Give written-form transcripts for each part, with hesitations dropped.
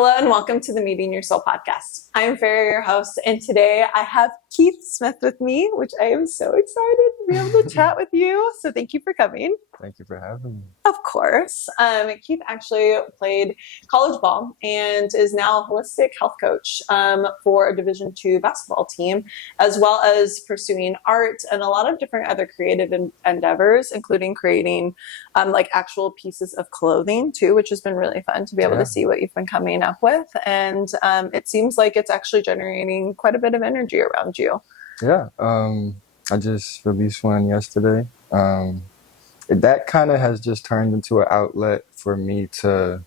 Hello and welcome to the Meeting Your Soul podcast. I'm Farrah, your host, and today I have Keith Smith with me, which I am so excited to be able to chat with you. So thank you for coming. Thank you for having me. Of course. Keith actually played college ball and is now a holistic health coach for a Division II basketball team, as well as pursuing art and a lot of different other creative endeavors, including creating like actual pieces of clothing too, which has been really fun to be able to see what you've been coming up with. And it seems like it's actually generating quite a bit of energy around you. Yeah. I just released one yesterday. That kind of has just turned into an outlet for me to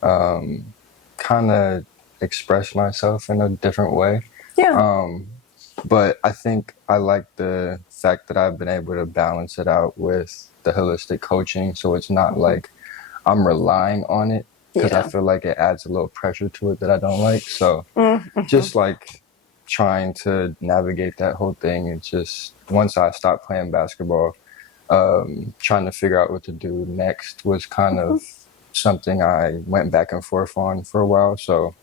kind of express myself in a different way. Yeah. But I think I like the fact that I've been able to balance it out with the holistic coaching. So it's not like I'm relying on it because I feel like it adds a little pressure to it that I don't like. So just like trying to navigate that whole thing. It's just once I stopped playing basketball, trying to figure out what to do next was kind of something I went back and forth on for a while. So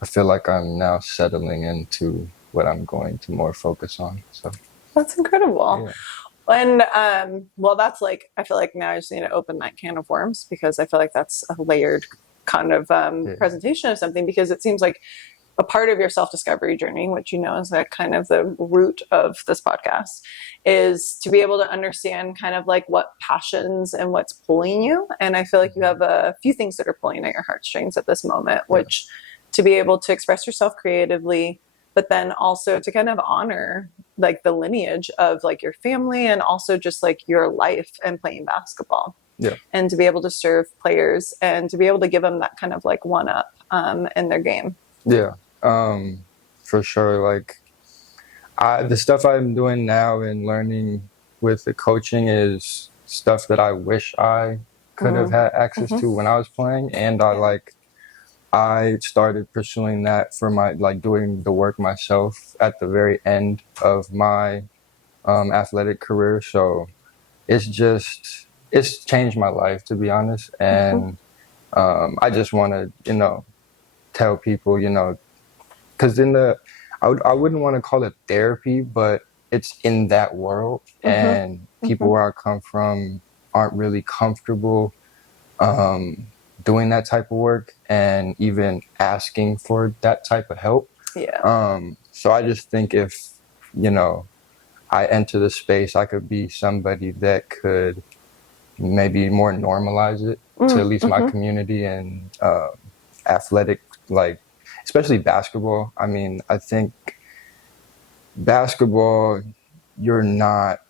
I feel like I'm now settling into what I'm going to more focus on. So that's incredible. Yeah. And well, that's like, I feel like now I just need to open that can of worms because I feel like that's a layered kind of presentation of something, because it seems like a part of your self-discovery journey, which you know is like kind of the root of this podcast, is to be able to understand kind of like what passions and what's pulling you. And I feel like you have a few things that are pulling at your heartstrings at this moment, which to be able to express yourself creatively, but then also to kind of honor like the lineage of like your family and also just like your life and playing basketball. Yeah. And to be able to serve players and to be able to give them that kind of like one up in their game. Yeah. For sure. Like the stuff I'm doing now and learning with the coaching is stuff that I wish I could have had access to when I was playing. And I started pursuing that for my, like doing the work myself at the very end of my athletic career. So it's changed my life, to be honest. And I just want to, tell people, because I wouldn't want to call it therapy, but it's in that world. And people where I come from aren't really comfortable doing that type of work and even asking for that type of help. Yeah. So I just think if, I enter the space, I could be somebody that could maybe more normalize it to at least my community and athletic, like, especially basketball. I mean, I think basketball, you're not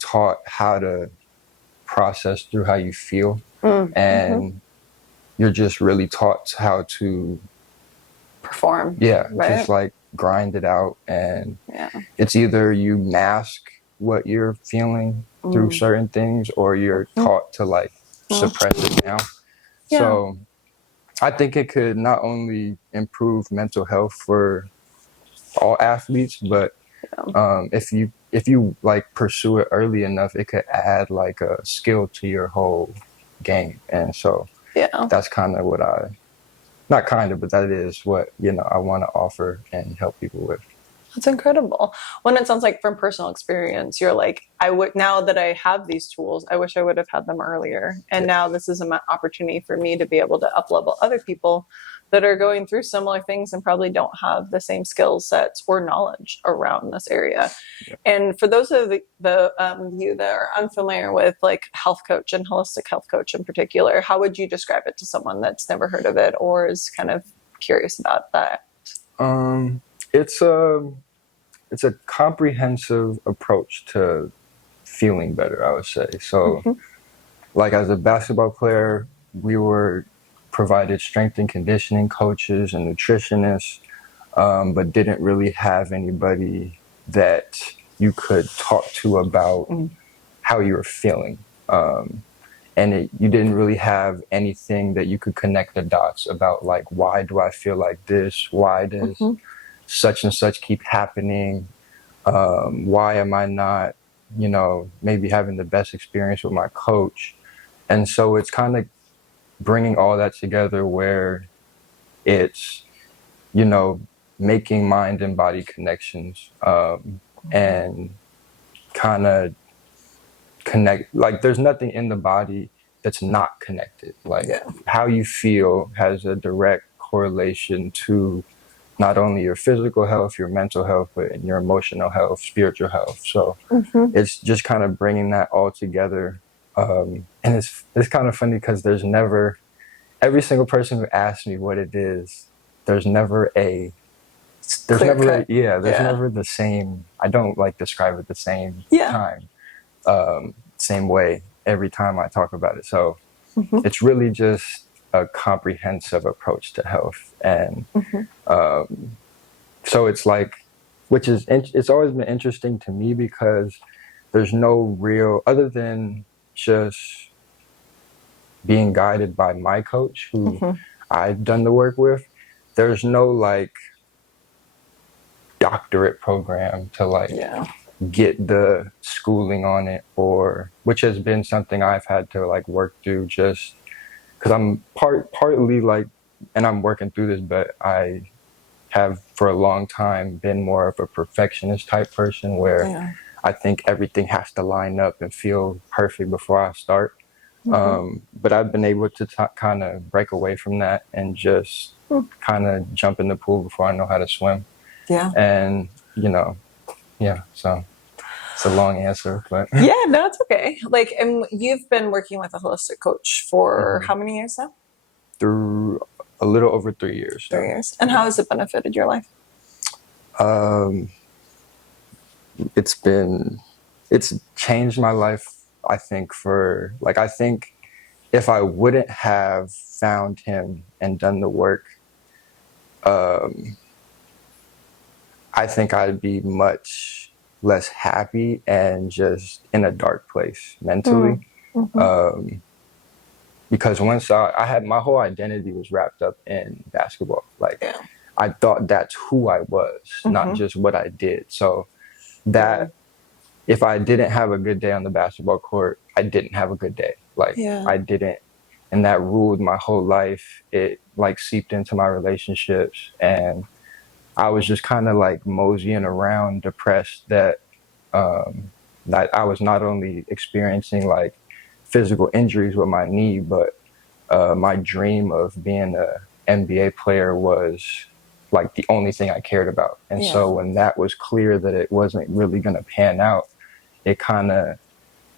taught how to process through how you feel. And you're just really taught how to perform. Yeah, right? Just like grind it out. And it's either you mask what you're feeling through certain things or you're taught to like suppress it down. So I think it could not only improve mental health for all athletes, but if you like pursue it early enough, it could add like a skill to your whole game. And so that's kind of what but that is what, I want to offer and help people with. That's incredible. When it sounds like from personal experience, you're like, now that I have these tools, I wish I would have had them earlier. And now this is an opportunity for me to be able to up-level other people that are going through similar things and probably don't have the same skill sets or knowledge around this area. And for those of you that are unfamiliar with like health coach and holistic health coach in particular, how would you describe it to someone that's never heard of it or is kind of curious about that? It's a comprehensive approach to feeling better, I would say. So like as a basketball player, we were provided strength and conditioning coaches and nutritionists, but didn't really have anybody that you could talk to about how you were feeling. And you didn't really have anything that you could connect the dots about, like, why do I feel like this? Why does such and such keep happening? Why am I not, maybe having the best experience with my coach? And so it's kind of bringing all that together where it's, you know, making mind and body connections, and kind of connect. Like, there's nothing in the body that's not connected. Like, how you feel has a direct correlation to not only your physical health, your mental health, but your emotional health, spiritual health. So it's just kind of bringing that all together. And it's kind of funny because there's never, every single person who asks me what it is, there's never never the same. I don't like describe it the same time, same way every time I talk about it. So it's really just a comprehensive approach to health. And so it's like, it's always been interesting to me because there's no real, other than just being guided by my coach who I've done the work with, there's no like doctorate program to like get the schooling on it, or which has been something I've had to like work through, just because I'm partly like, and I'm working through this, but I have for a long time been more of a perfectionist type person where I think everything has to line up and feel perfect before I start. But I've been able to kind of break away from that and just kind of jump in the pool before I know how to swim. And, you know, so it's a long answer, but. No, it's okay. Like, and you've been working with a holistic coach for how many years now? Through a little over 3 years. 3 years. And how has it benefited your life? It's changed my life, I think, I think if I wouldn't have found him and done the work, I think I'd be much less happy and just in a dark place mentally. Because once I had, my whole identity was wrapped up in basketball. Like, I thought that's who I was, not just what I did. So that if I didn't have a good day on the basketball court, I didn't have a good day. Like, I didn't. And that ruled my whole life. It like seeped into my relationships, and I was just kind of like moseying around depressed that I was not only experiencing like physical injuries with my knee, but my dream of being an NBA player was like the only thing I cared about. And so when that was clear that it wasn't really going to pan out, it kind of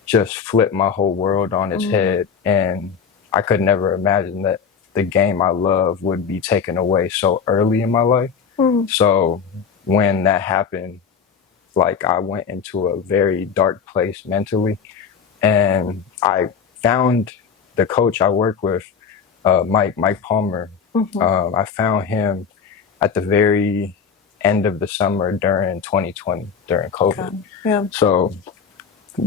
just flipped my whole world on its head. And I could never imagine that the game I love would be taken away so early in my life. So when that happened, like, I went into a very dark place mentally, and I found the coach I work with, Mike Palmer. I found him at the very end of the summer during 2020, during COVID. So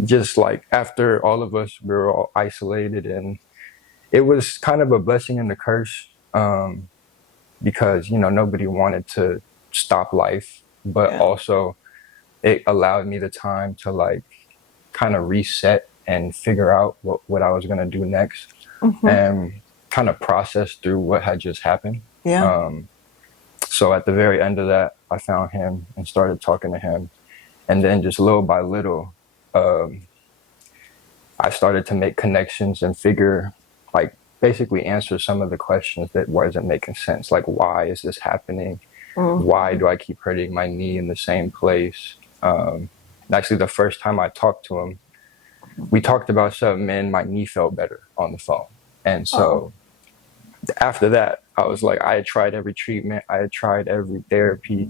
just like after all of us, we were all isolated, and it was kind of a blessing and a curse, because, you know, nobody wanted to stop life, but also it allowed me the time to like kind of reset and figure out what I was going to do next, and kind of process through what had just happened. So at the very end of that, I found him and started talking to him. And then just little by little, I started to make connections and figure, like, basically answer some of the questions that wasn't making sense. Like, why is this happening? Why do I keep hurting my knee in the same place? Actually, the first time I talked to him, we talked about something and my knee felt better on the phone. And so after that, I was like, I had tried every treatment. I had tried every therapy,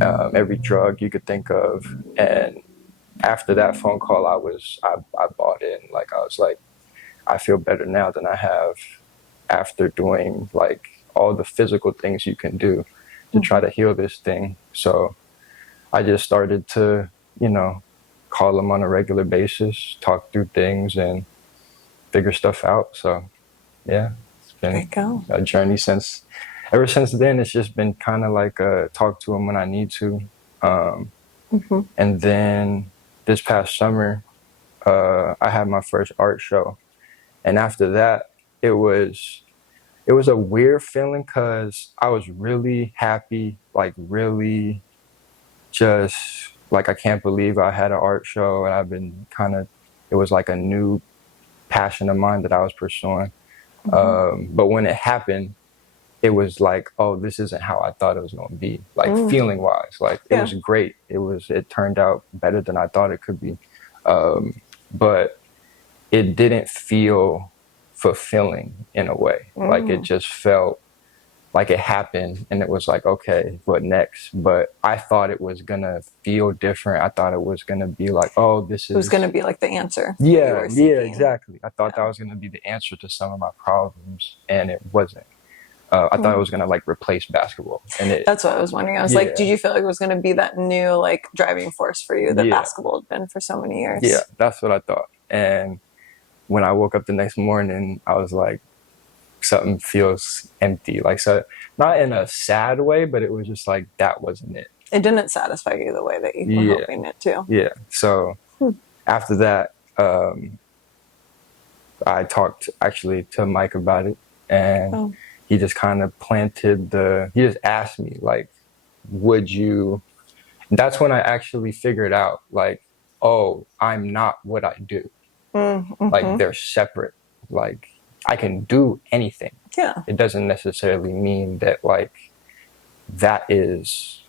every drug you could think of. And after that phone call, I bought in. Like, I was like, I feel better now than I have after doing like all the physical things you can do to try to heal this thing. So I just started to, you know, call him on a regular basis, talk through things, and figure stuff out. So yeah, it's been a journey ever since then. It's just been kind of like talk to him when I need to. And then this past summer, I had my first art show. And after that, it was it was a weird feeling because I was really happy, like really just like I can't believe I had an art show, and I've been kind of, it was like a new passion of mine that I was pursuing. But when it happened, it was like, oh, this isn't how I thought it was going to be, like feeling wise. Like it was great. It turned out better than I thought it could be. But it didn't feel fulfilling in a way. Like it just felt like it happened and it was like, okay, what next? But I thought it was gonna feel different. I thought it was gonna be like, oh, this is, It was gonna be like the answer. yeah, exactly. I thought that was gonna be the answer to some of my problems, and it wasn't. I thought it was gonna like replace basketball, and that's what I was wondering. I was like, did you feel like it was gonna be that new like driving force for you that basketball had been for so many years? Yeah, that's what I thought. And when I woke up the next morning, I was like, something feels empty. Like, so not in a sad way, but it was just like, that wasn't it. It didn't satisfy you the way that you were hoping it to. Yeah. So after that, I talked actually to Mike about it, and he just kind of he just asked me like, would you, that's when I actually figured out like, oh, I'm not what I do. Like they're separate. Like I can do anything. Yeah. It doesn't necessarily mean that like that is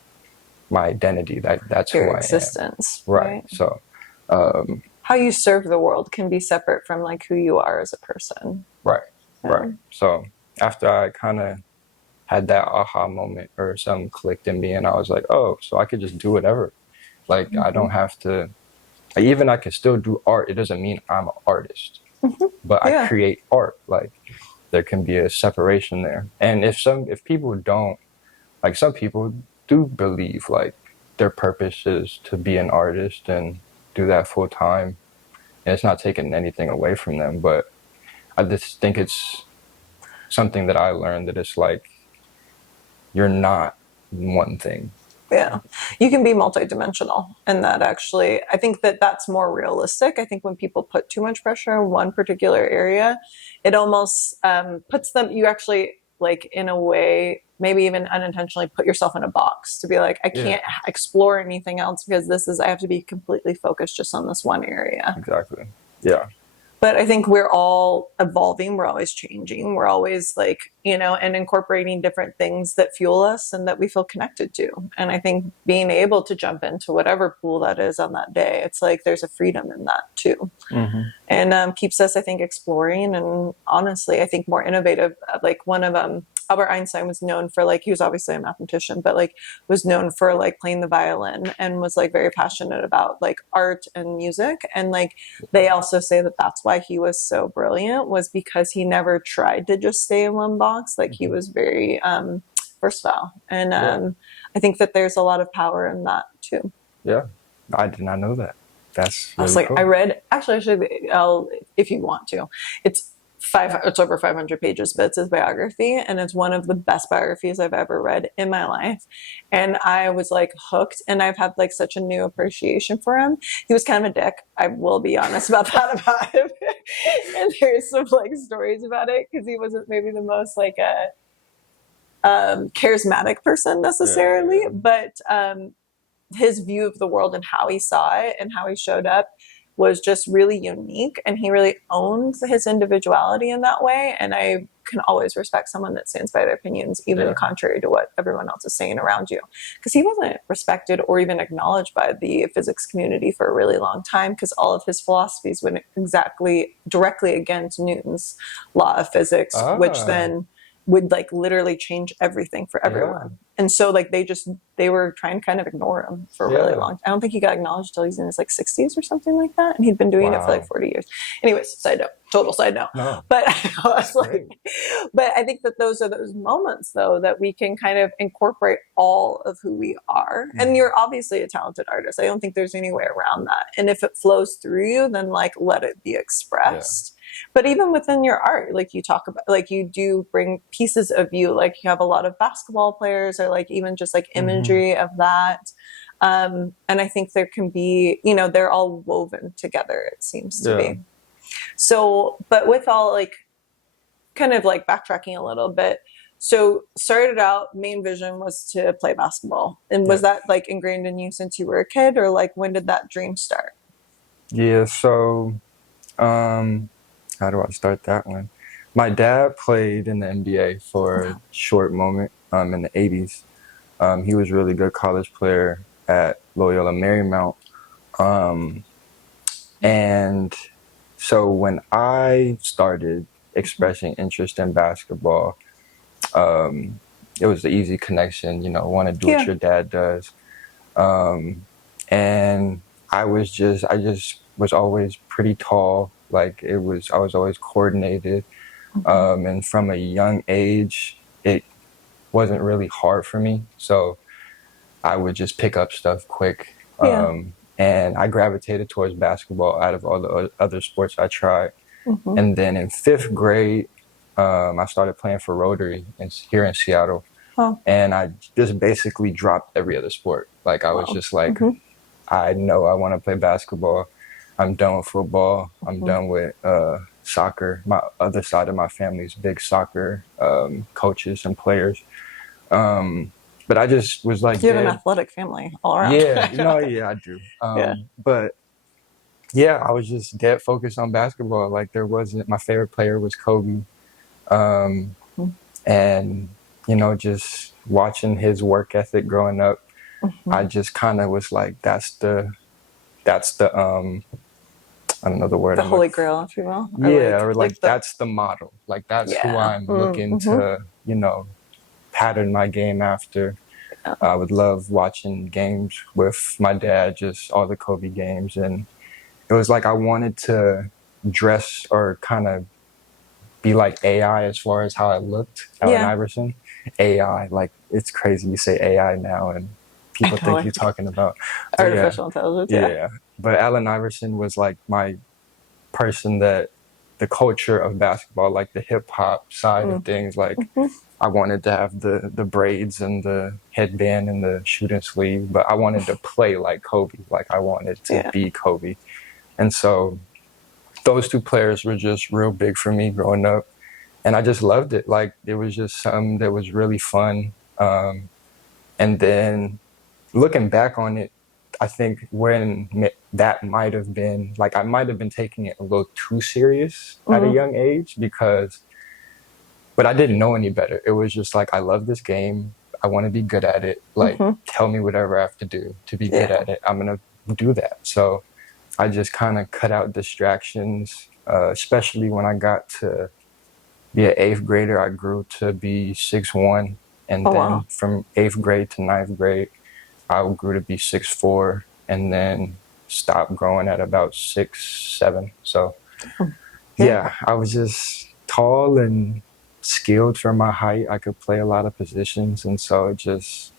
my identity. That's your who I am. existence. Right. So how you serve the world can be separate from like who you are as a person. Right. Right. So after I kind of had that aha moment or something clicked in me, and I was like, oh, so I could just do whatever. Like I don't have to, even I can still do art. It doesn't mean I'm an artist, but I create art. Like there can be a separation there. And if people don't, like some people do believe like their purpose is to be an artist and do that full time, and it's not taking anything away from them. But I just think it's something that I learned, that it's like, you're not one thing. Yeah, you can be multidimensional, and that actually, I think that that's more realistic. I think when people put too much pressure in one particular area, it almost puts them, you actually like in a way, maybe even unintentionally put yourself in a box to be like, I can't explore anything else because I have to be completely focused just on this one area. Exactly. Yeah. But I think we're all evolving. We're always changing. We're always like, and incorporating different things that fuel us and that we feel connected to. And I think being able to jump into whatever pool that is on that day, it's like there's a freedom in that too. And keeps us, I think, exploring. And honestly, I think more innovative. Like one of Albert Einstein was known for like, he was obviously a mathematician, but like was known for like playing the violin and was like very passionate about like art and music. And like, they also say that that's why he was so brilliant, was because he never tried to just stay in one box. Like he was very versatile. And I think that there's a lot of power in that too. Yeah. I did not know that. That's really I was like, cool. I read, actually, if you want to, it's over 500 pages, but it's his biography, and it's one of the best biographies I've ever read in my life. And I was like hooked, and I've had like such a new appreciation for him. He was kind of a dick, I will be honest about that about him. And there's some like stories about it because he wasn't maybe the most like charismatic person necessarily, but his view of the world and how he saw it and how he showed up was just really unique, and he really owns his individuality in that way. And I can always respect someone that stands by their opinions, even contrary to what everyone else is saying around you, because he wasn't respected or even acknowledged by the physics community for a really long time, because all of his philosophies went directly against Newton's law of physics, which then would like literally change everything for everyone. And so like they were trying to kind of ignore him for a really long time. I don't think he got acknowledged until he's in his like 60s or something like that. And he'd been doing it for like 40 years. Anyways, total side note. No. But I was like, but I think that those are those moments though, that we can kind of incorporate all of who we are. And you're obviously a talented artist. I don't think there's any way around that. And if it flows through you, then like let it be expressed. But even within your art, like you talk about, like you do bring pieces of you, like you have a lot of basketball players or like even just like imagery of that. And I think there can be, they're all woven together, it seems to be. So, but with all like kind of like backtracking a little bit. So started out, main vision was to play basketball. And was that like ingrained in you since you were a kid, or like when did that dream start? Yeah, so how do I start that one? My dad played in the NBA for a short moment in the 80s. He was a really good college player at Loyola Marymount. And so when I started expressing interest in basketball, it was the easy connection, you know, want to do what your dad does. And I just was always pretty tall. Like I was always coordinated. And from a young age, it wasn't really hard for me. So I would just pick up stuff quick. And I gravitated towards basketball out of all the other sports I tried. And then in 5th grade, I started playing for Rotary here in Seattle. And I just basically dropped every other sport. Like I was just like, I know I want to play basketball. I'm done with football. I'm done with soccer. My other side of my family is big soccer coaches and players. But I just was like, you have an athletic family all around. Yeah, I do. But yeah, I was just dead focused on basketball. Like my favorite player was Kobe. And, just watching his work ethic growing up, I just kind of was like, that's the I don't know the word. The holy grail, if you will. Or that's the model. Like that's who I'm looking to, pattern my game after. I would love watching games with my dad, just all the Kobe games. And it was like I wanted to dress or kind of be like AI as far as how I looked, Allen Iverson. AI, like it's crazy you say AI now and people think you're talking about artificial intelligence. Yeah. But Allen Iverson was like my person that the culture of basketball, like the hip hop side of things, like I wanted to have the braids and the headband and the shooting sleeve, but I wanted to play like Kobe. Like I wanted to be Kobe. And so those two players were just real big for me growing up. And I just loved it. Like it was just something that was really fun. And then looking back on it, I think when that might have been, like I might have been taking it a little too serious at a young age but I didn't know any better. It was just like, I love this game. I want to be good at it. Like, tell me whatever I have to do to be good at it. I'm going to do that. So I just kind of cut out distractions, especially when I got to be an 8th grader. I grew to be 6'1". And then from 8th grade to 9th grade, I grew to be 6'4", and then stopped growing at about 6'7". So I was just tall and skilled for my height. I could play a lot of positions, and so it just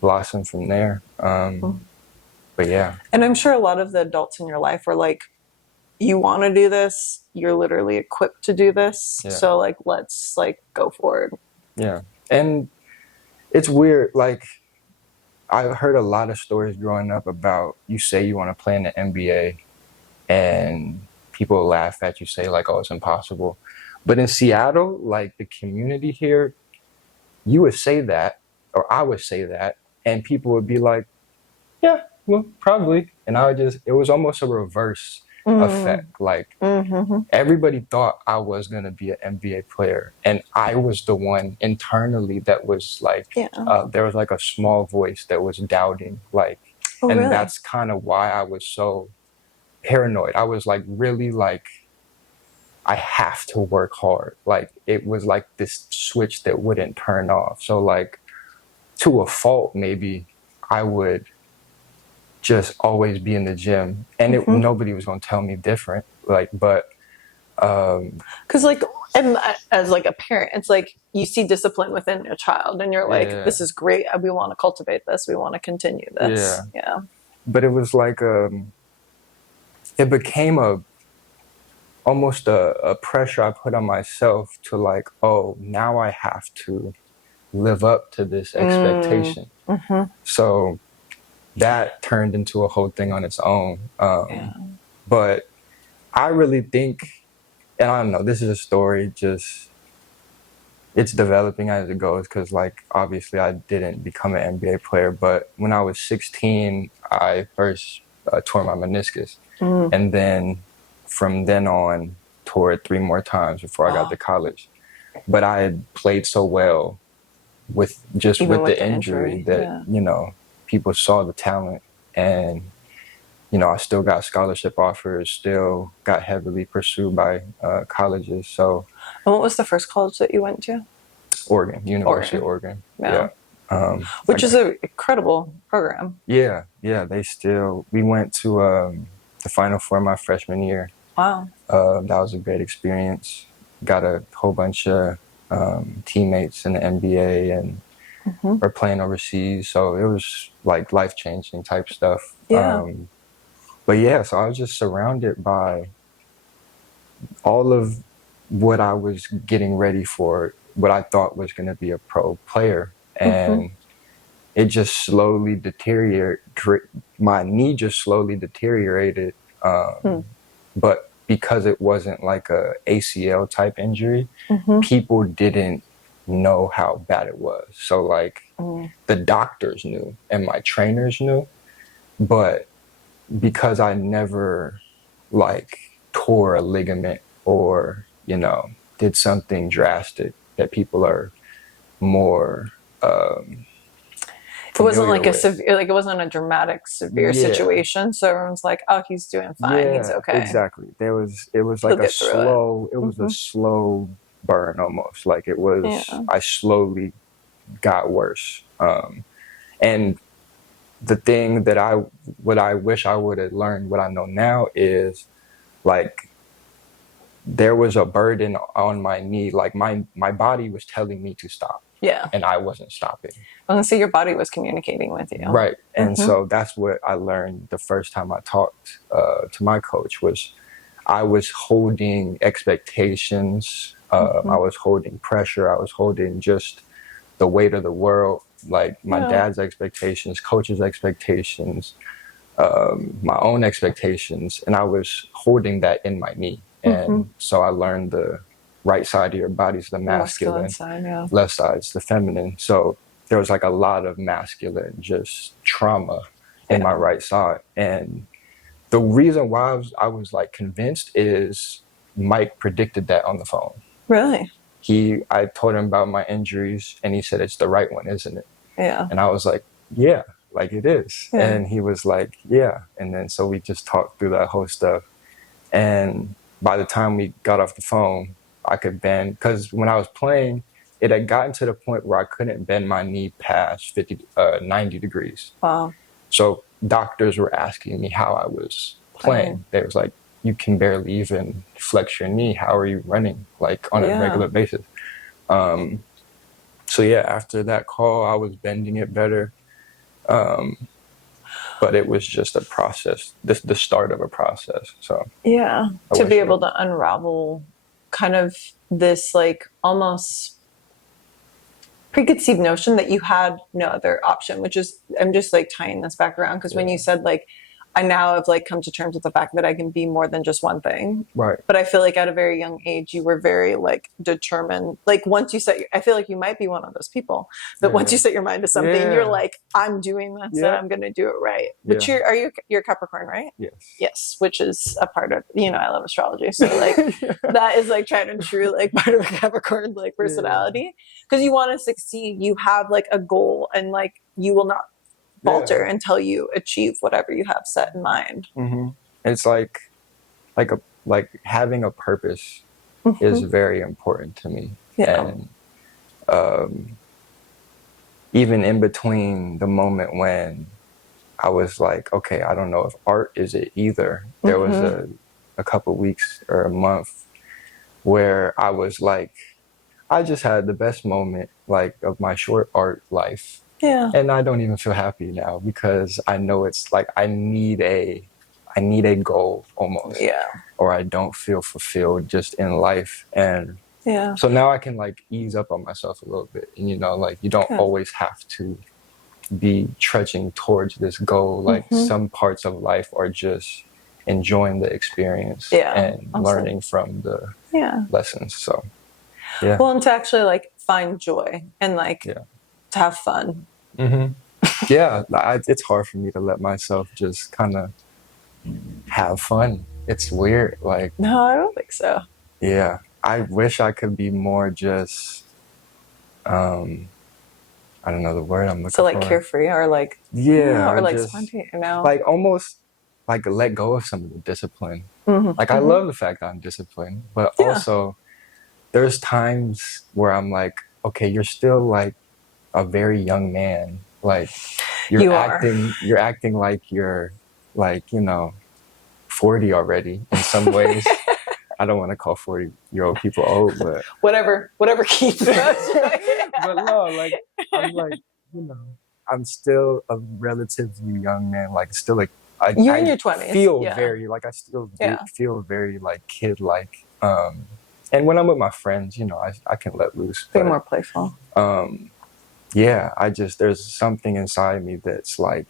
blossomed from there. But yeah. And I'm sure a lot of the adults in your life were like, you want to do this, you're literally equipped to do this, so like let's like go forward. Yeah. And it's weird, like I heard a lot of stories growing up about you say you want to play in the NBA and people laugh at you, say like, oh, it's impossible. But in Seattle, like the community here, you would say that, or I would say that, and people would be like, yeah, well, probably. And it was almost a reverse effect. Like everybody thought I was going to be an NBA player. And I was the one internally that was like, there was like a small voice that was doubting, like, and really? That's kind of why I was so paranoid. I was like, really like, I have to work hard. Like it was like this switch that wouldn't turn off. So like to a fault, maybe I would just always be in the gym and nobody was going to tell me different. Like, but, cause like, and as like a parent, it's like you see discipline within your child and you're like, this is great. We want to cultivate this. We want to continue this. Yeah. But it was like, it became almost a pressure I put on myself to like, oh, now I have to live up to this expectation. So that turned into a whole thing on its own. But I really think and I don't know, this is a story, just it's developing as it goes, because like obviously I didn't become an NBA player, but when I was 16 I first tore my meniscus, and then from then on tore it 3 more times before I got to college. But I had played so well with the injury that you know, people saw the talent, and you know, I still got scholarship offers, still got heavily pursued by colleges. So, and what was the first college that you went to? Oregon, University of Oregon. Yeah. Which is an incredible program. Yeah. We went to the Final Four my freshman year. Wow. That was a great experience. Got a whole bunch of teammates in the NBA, and we're playing overseas. So it was like life-changing type stuff. Yeah. But yeah, so I was just surrounded by all of what I was getting ready for, what I thought was going to be a pro player. And it just slowly deteriorated. My knee just slowly deteriorated. But because it wasn't like a ACL type injury, people didn't know how bad it was. So like the doctors knew and my trainers knew, but because I never like tore a ligament or, you know, did something drastic that people are more it wasn't like it wasn't a dramatic severe situation, so everyone's like, oh, he's doing fine, he's okay. Exactly. It was like a slow burn almost. Like it was I slowly got worse. And the thing that what I wish I would have learned, what I know now, is like there was a burden on my knee. Like my body was telling me to stop. Yeah. And I wasn't stopping. Well, so your body was communicating with you. Right. And so that's what I learned the first time I talked to my coach, was I was holding expectations. I was holding pressure. I was holding just the weight of the world, like my dad's expectations, coach's expectations, my own expectations. And I was holding that in my knee. And so I learned the right side of your body is the masculine side, left side is the feminine. So there was like a lot of masculine just trauma in my right side. And the reason why I was like convinced is Mike predicted that on the phone. Really? I told him about my injuries and he said, it's the right one, isn't it? Yeah. And I was like, yeah, like it is. Yeah. And he was like, yeah. And then so we just talked through that whole stuff. And by the time we got off the phone, I could bend, because when I was playing, it had gotten to the point where I couldn't bend my knee past 90 degrees. Wow. So doctors were asking me how I was playing. They was like, you can barely even flex your knee. How are you running like on a regular basis? So yeah, after that call, I was bending it better. But it was just a process, the start of a process. So yeah, to be able to unravel kind of this like almost preconceived notion that you had no other option, which is, I'm just like tying this back around, because when you said like, I now have like come to terms with the fact that I can be more than just one thing. Right. But I feel like at a very young age, you were very like determined. Like once you set, I feel like you might be one of those people that once you set your mind to something, you're like, I'm doing this and I'm going to do it right. But you're Capricorn, right? Yes. Yes. Which is a part of, you know, I love astrology. So like that is like tried and true, like part of a Capricorn like personality, because you want to succeed. You have like a goal and like you will not falter until you achieve whatever you have set in mind. It's like having a purpose is very important to me. And even in between the moment when I was like, okay, I don't know if art is it either, there was a couple weeks or a month where I was like, I just had the best moment like of my short art life. Yeah. And I don't even feel happy now, because I know it's like I need a goal almost. Yeah. Or I don't feel fulfilled just in life. And so now I can like ease up on myself a little bit. And you know, like you don't always have to be trudging towards this goal. Like some parts of life are just enjoying the experience and learning from the lessons. So yeah. Well, and to actually like find joy and like to have fun. Yeah, it's hard for me to let myself just kind of have fun. It's weird. Like, no, I don't think so. Yeah, I wish I could be more just, I don't know the word I'm looking for. So like carefree or like, or like just, spontaneous, like almost like let go of some of the discipline. Like I love the fact that I'm disciplined, but also there's times where I'm like, okay, you're still like a very young man. Like you're acting like you're like, 40 already in some ways. I don't want to call 40-year-old people old, but whatever keeps us. But no, like I'm like, I'm still a relatively young man. Like still like you're in your 20s. Feel very like I still feel very like kid like. And when I'm with my friends, I can let loose. Be more playful. Yeah, there's something inside me that's like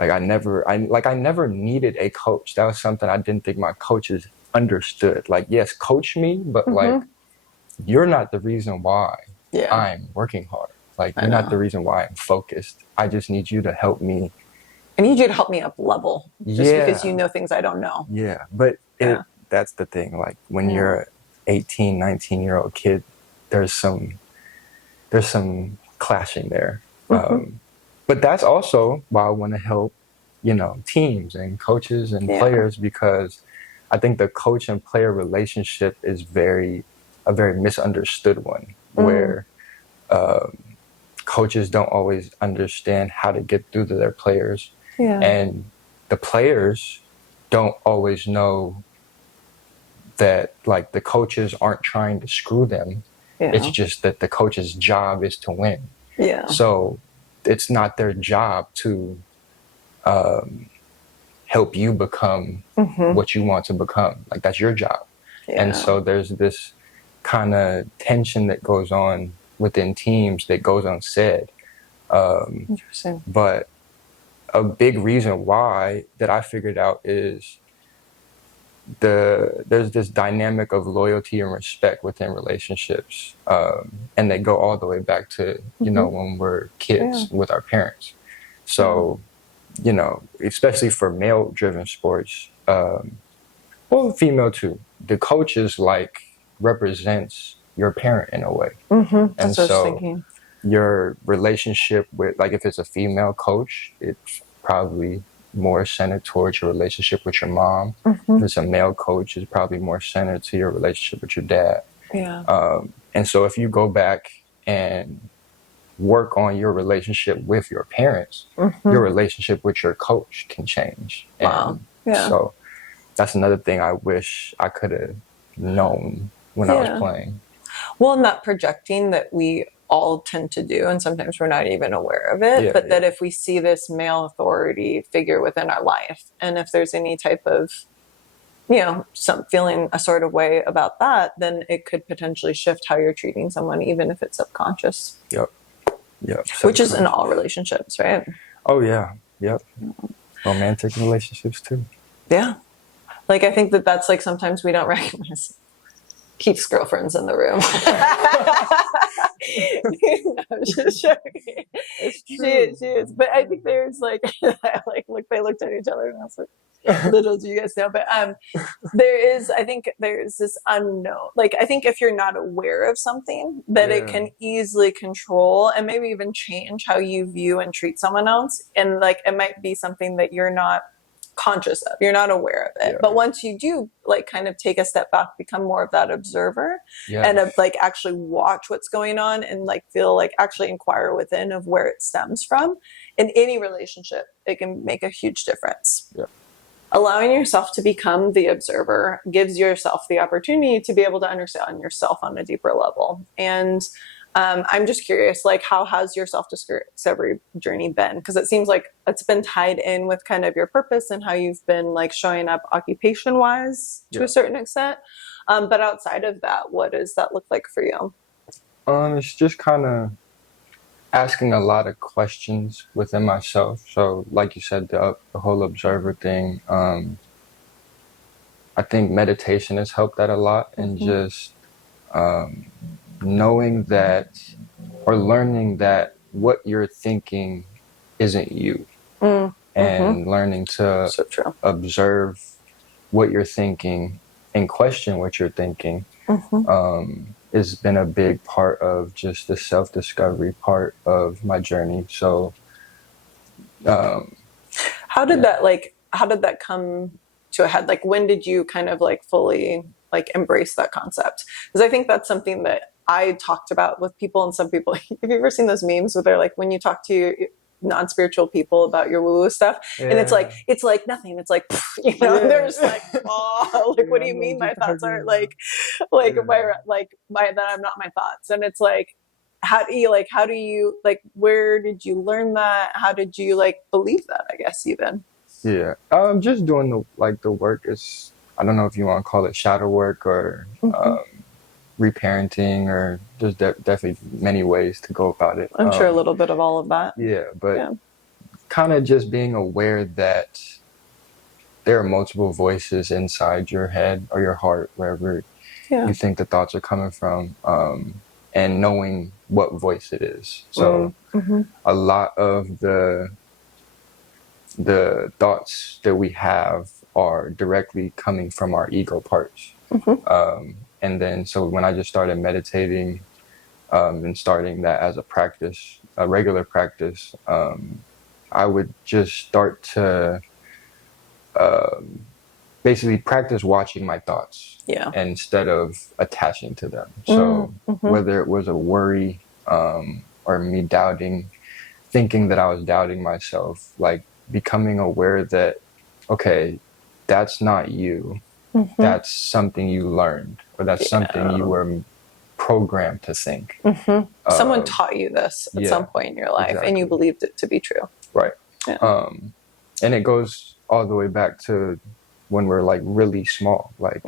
I never needed a coach. That was something I didn't think my coaches understood. Like, yes, coach me, but like you're not the reason why I'm working hard. Like you're not the reason why I'm focused. I just need you to help me. I need you to help me up level just because you know things I don't know. Yeah, but that's the thing. Like when you're an 18, 19-year-old kid, there's some clashing there. But that's also why I want to help, teams and coaches and players, because I think the coach and player relationship is a very misunderstood one, where coaches don't always understand how to get through to their players. And the players don't always know that like the coaches aren't trying to screw them. It's just that the coach's job is to win. So it's not their job to help you become what you want to become. Like that's your job. And so there's this kind of tension that goes on within teams that goes unsaid. Interesting. But a big reason why that I figured out is there's this dynamic of loyalty and respect within relationships, and they go all the way back to when we're kids with our parents. So especially for male driven sports, well, female too, the coaches like represents your parent in a way. And that's what I was thinking. Your relationship with, like, if it's a female coach, it's probably more centered towards your relationship with your mom. If it's a male coach, it's probably more centered to your relationship with your dad. And so if you go back and work on your relationship with your parents, your relationship with your coach can change. Wow. So that's another thing I wish I could have known when I was playing. Well, and that projecting that we all tend to do, and sometimes we're not even aware of it, but that if we see this male authority figure within our life, and if there's any type of, some feeling a sort of way about that, then it could potentially shift how you're treating someone, even if it's subconscious. Yep. Which is in all relationships, right? Oh, yeah. Yep. Romantic relationships, too. Yeah. Like, I think that's like sometimes we don't recognize Keith's girlfriend's in the room. No, I'm just joking. She is. But I think there's like, they looked at each other and I was like, little do you guys know. But I think there's this unknown. Like, I think if you're not aware of something, that it can easily control and maybe even change how you view and treat someone else. And like, it might be something that you're not conscious of, you're not aware of it, but once you do like kind of take a step back, become more of that observer and of like actually watch what's going on and like feel like actually inquire within of where it stems from, in any relationship it can make a huge difference. Allowing yourself to become the observer gives yourself the opportunity to be able to understand yourself on a deeper level. And I'm just curious, like, how has your self-discovery journey been? Because it seems like it's been tied in with kind of your purpose and how you've been like showing up occupation-wise to a certain extent. But outside of that, what does that look like for you? It's just kind of asking a lot of questions within myself. So, like you said, the whole observer thing. I think meditation has helped that a lot, and just knowing that or learning that what you're thinking isn't you, and learning to So true. observe what you're thinking and question what you're thinking has been a big part of just the self-discovery part of my journey. So how did that come to a head? Like, when did you kind of like fully like embrace that concept? Because I think that's something that I talked about with people, and some people, have you ever seen those memes where they're like, when you talk to non-spiritual people about your woo-woo stuff, and it's like nothing, it's like they're just like, oh, like, what do you mean my thoughts aren't my that I'm not my thoughts? And it's like, how do you like, where did you learn that? How did you like believe that, I guess, even? yeah, just doing the work is, I don't know if you want to call it shadow work or reparenting, or there's definitely many ways to go about it. I'm sure a little bit of all of that. Yeah, but kind of just being aware that there are multiple voices inside your head or your heart, wherever you think the thoughts are coming from, and knowing what voice it is. So a lot of the thoughts that we have are directly coming from our ego parts. And then, so when I just started meditating and starting that as a practice, a regular practice, I would just start to basically practice watching my thoughts instead of attaching to them. So whether it was a worry or me doubting, thinking that I was doubting myself, like becoming aware that, okay, that's not you. That's something you learned, or that's something you were programmed to think. Someone taught you this at some point in your life, and you believed it to be true. Right. And it goes all the way back to when we're like really small, like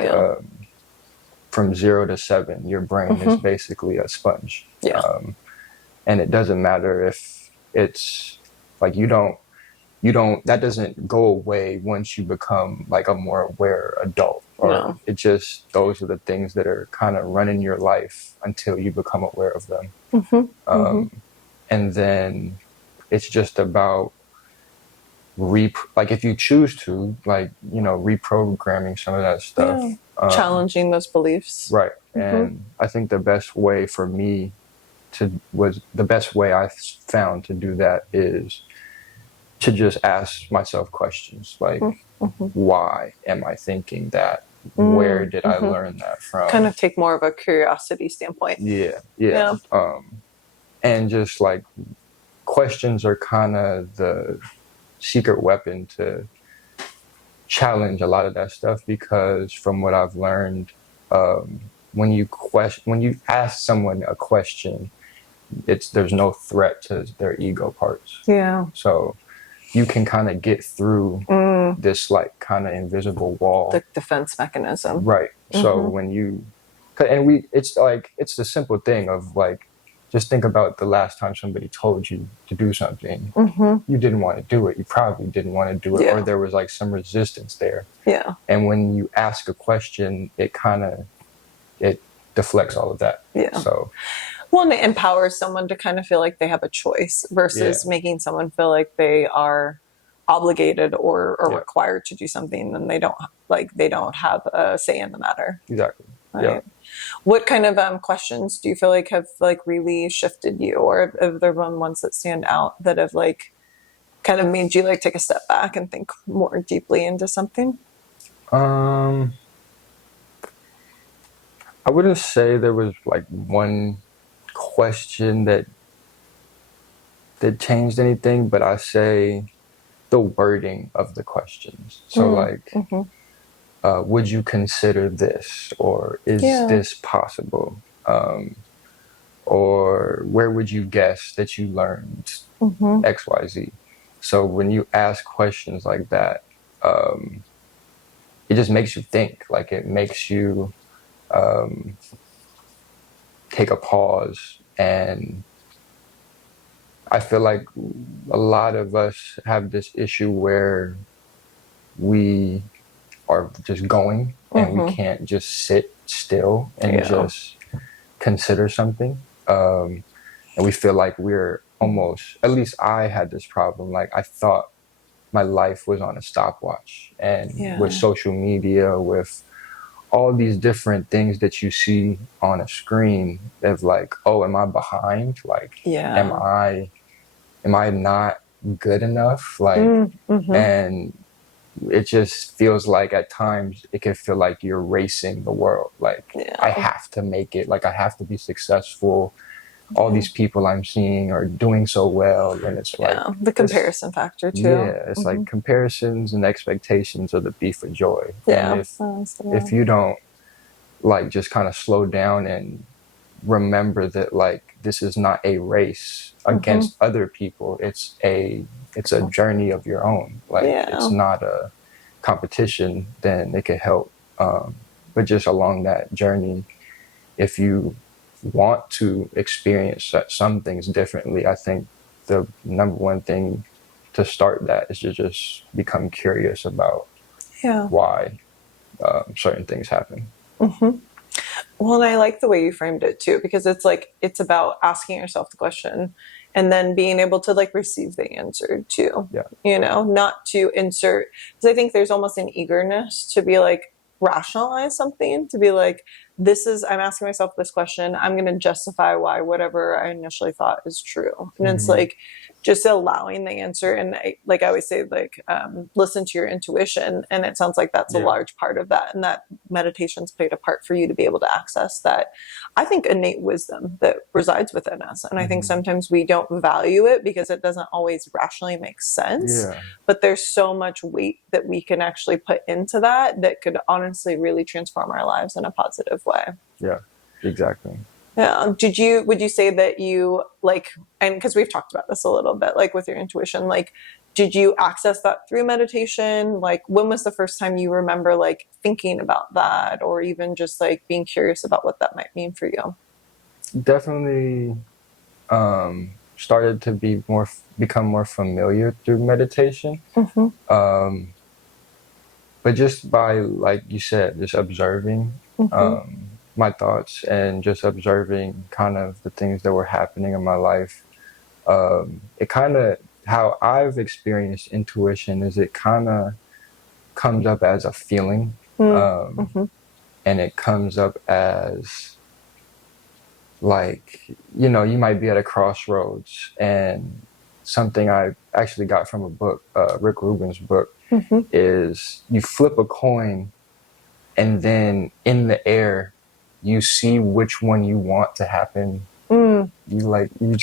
from 0 to 7, your brain is basically a sponge. And it doesn't matter if it's like you don't that doesn't go away once you become like a more aware adult, or it just, those are the things that are kind of running your life until you become aware of them. And then it's just about like if you choose to, like, reprogramming some of that stuff, challenging those beliefs, right? And I think the best way for me the best way I found to do that is to just ask myself questions like, why am I thinking that? Where did I learn that from? Kind of take more of a curiosity standpoint. Yeah. And just like, questions are kind of the secret weapon to challenge a lot of that stuff, because from what I've learned, when you ask someone a question, there's no threat to their ego parts. So you can kind of get through this like kind of invisible wall, the defense mechanism, right? So when it's the simple thing of like, just think about the last time somebody told you to do something. You didn't want to do it. You probably didn't want to do it, or there was like some resistance there. And when you ask a question, it deflects all of that. So, well, and it empowers someone to kind of feel like they have a choice versus making someone feel like they are obligated or required to do something, and they don't have a say in the matter. Exactly. Right. What kind of questions do you feel like have like really shifted you, or have there been ones that stand out that have like kind of made you like take a step back and think more deeply into something? I wouldn't say there was like one question that changed anything, but I say the wording of the questions. So like, would you consider this, or is this possible? Or where would you guess that you learned XYZ? So when you ask questions like that, it just makes you think. Like, it makes you take a pause. And I feel like a lot of us have this issue where we are just going, and we can't just sit still and just consider something. And we feel like we're almost, at least I had this problem, like I thought my life was on a stopwatch. And with social media, with all these different things that you see on a screen, of like, oh, am I behind? Like, am I not good enough? Like, and it just feels like at times it can feel like you're racing the world. Like, I have to make it, like I have to be successful. All these people I'm seeing are doing so well, and it's like the comparison factor too. Yeah, it's like comparisons and expectations are the thief of joy. And if you don't like just kind of slow down and remember that like this is not a race against other people, it's a journey of your own. Like it's not a competition, then it can help. But just along that journey, if you want to experience some things differently, I think the number one thing to start that is to just become curious about why certain things happen. Well, and I like the way you framed it too, because it's like, it's about asking yourself the question and then being able to like receive the answer too. You know, not to insert, because I think there's almost an eagerness to be like, rationalize something, to be like, I'm asking myself this question, I'm going to justify why whatever I initially thought is true. And it's like just allowing the answer. And I always say, like, listen to your intuition. And it sounds like that's a large part of that. And that meditation's played a part for you to be able to access that, I think, innate wisdom that resides within us. And I think sometimes we don't value it because it doesn't always rationally make sense. But there's so much weight that we can actually put into that could honestly really transform our lives in a positive way. Yeah, exactly. Yeah. Would you say that you like, and because we've talked about this a little bit, like with your intuition, like, did you access that through meditation? Like, when was the first time you remember like thinking about that, or even just like being curious about what that might mean for you? Definitely started to become more familiar through meditation. But just by, like you said, just observing my thoughts and just observing kind of the things that were happening in my life. It kind of, how I've experienced intuition is it kind of comes up as a feeling. And it comes up as like, you know, you might be at a crossroads, and something I actually got from a book, Rick Rubin's book, is you flip a coin and then in the air you see which one you want to happen. You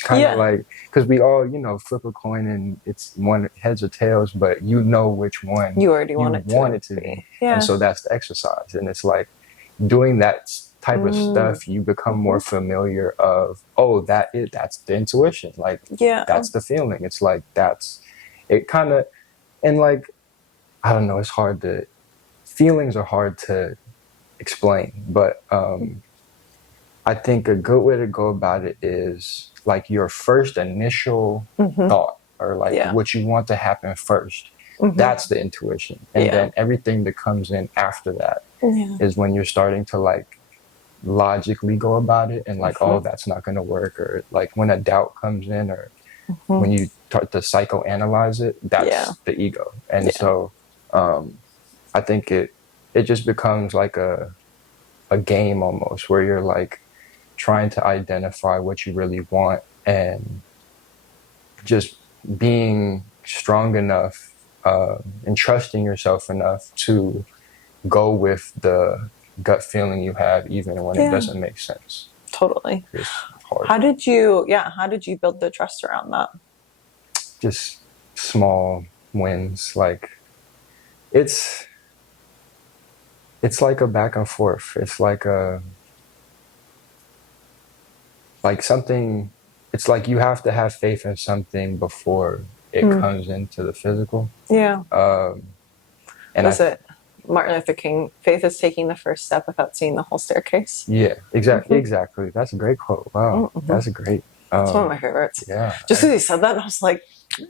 kind of like, because we all, you know, flip a coin and it's one heads or tails, but you know which one you already want it to be. And so that's the exercise. And it's like doing that type of stuff, you become more familiar of, oh, that's the intuition. Like, that's the feeling. It's like, it kind of, and like, I don't know, feelings are hard to explain, but I think a good way to go about it is like your first initial thought, or like what you want to happen first. That's the intuition. And then everything that comes in after that is when you're starting to like logically go about it, and like, oh, that's not going to work, or like when a doubt comes in, or when you start to psychoanalyze it, that's the ego. And so I think it just becomes like a game almost, where you're like trying to identify what you really want, and just being strong enough and trusting yourself enough to go with the gut feeling you have, even when it doesn't make sense. Totally. It's hard. How did you build the trust around that? Just small wins. Like, it's like a back and forth. It's like something, it's like you have to have faith in something before it comes into the physical. Yeah. And was it Martin Luther King, faith is taking the first step without seeing the whole staircase? Yeah, exactly. That's a great quote. Wow, that's great. It's one of my favorites. Yeah. Just because he said that, I was like, not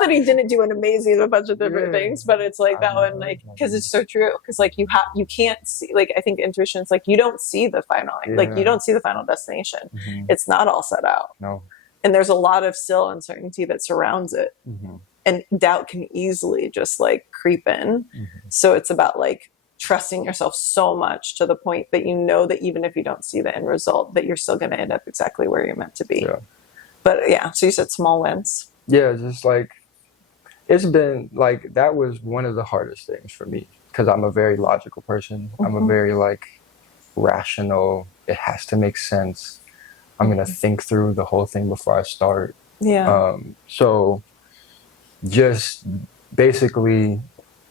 that he didn't do an amazing a bunch of different things, but it's like that one, like, because it's so true. Because like you can't see, like, I think intuition is like you don't see the final, like you don't see the final destination. It's not all set out. No. And there's a lot of still uncertainty that surrounds it, and doubt can easily just like creep in. So it's about like trusting yourself so much to the point that you know that even if you don't see the end result, that you're still going to end up exactly where you're meant to be. Yeah. But yeah, so you said small wins. Yeah, just like, it's been like, that was one of the hardest things for me, because I'm a very logical person. I'm a very like rational, it has to make sense. I'm going to think through the whole thing before I start. Yeah. So just basically,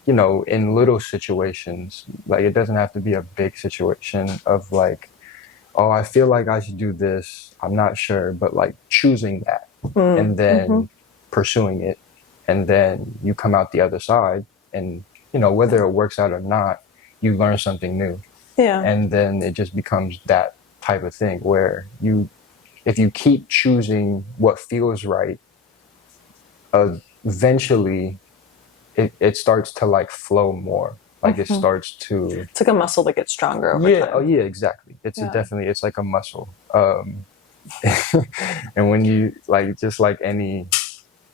you know, in little situations, like it doesn't have to be a big situation of like, oh, I feel like I should do this, I'm not sure, but like choosing that and then pursuing it, and then you come out the other side, and you know, whether it works out or not, you learn something new. Yeah. And then it just becomes that type of thing where if you keep choosing what feels right, eventually it starts to like flow more. Like it starts to, it's like a muscle that gets stronger over time. Oh yeah, exactly. It's definitely, it's like a muscle. And when you like, just like any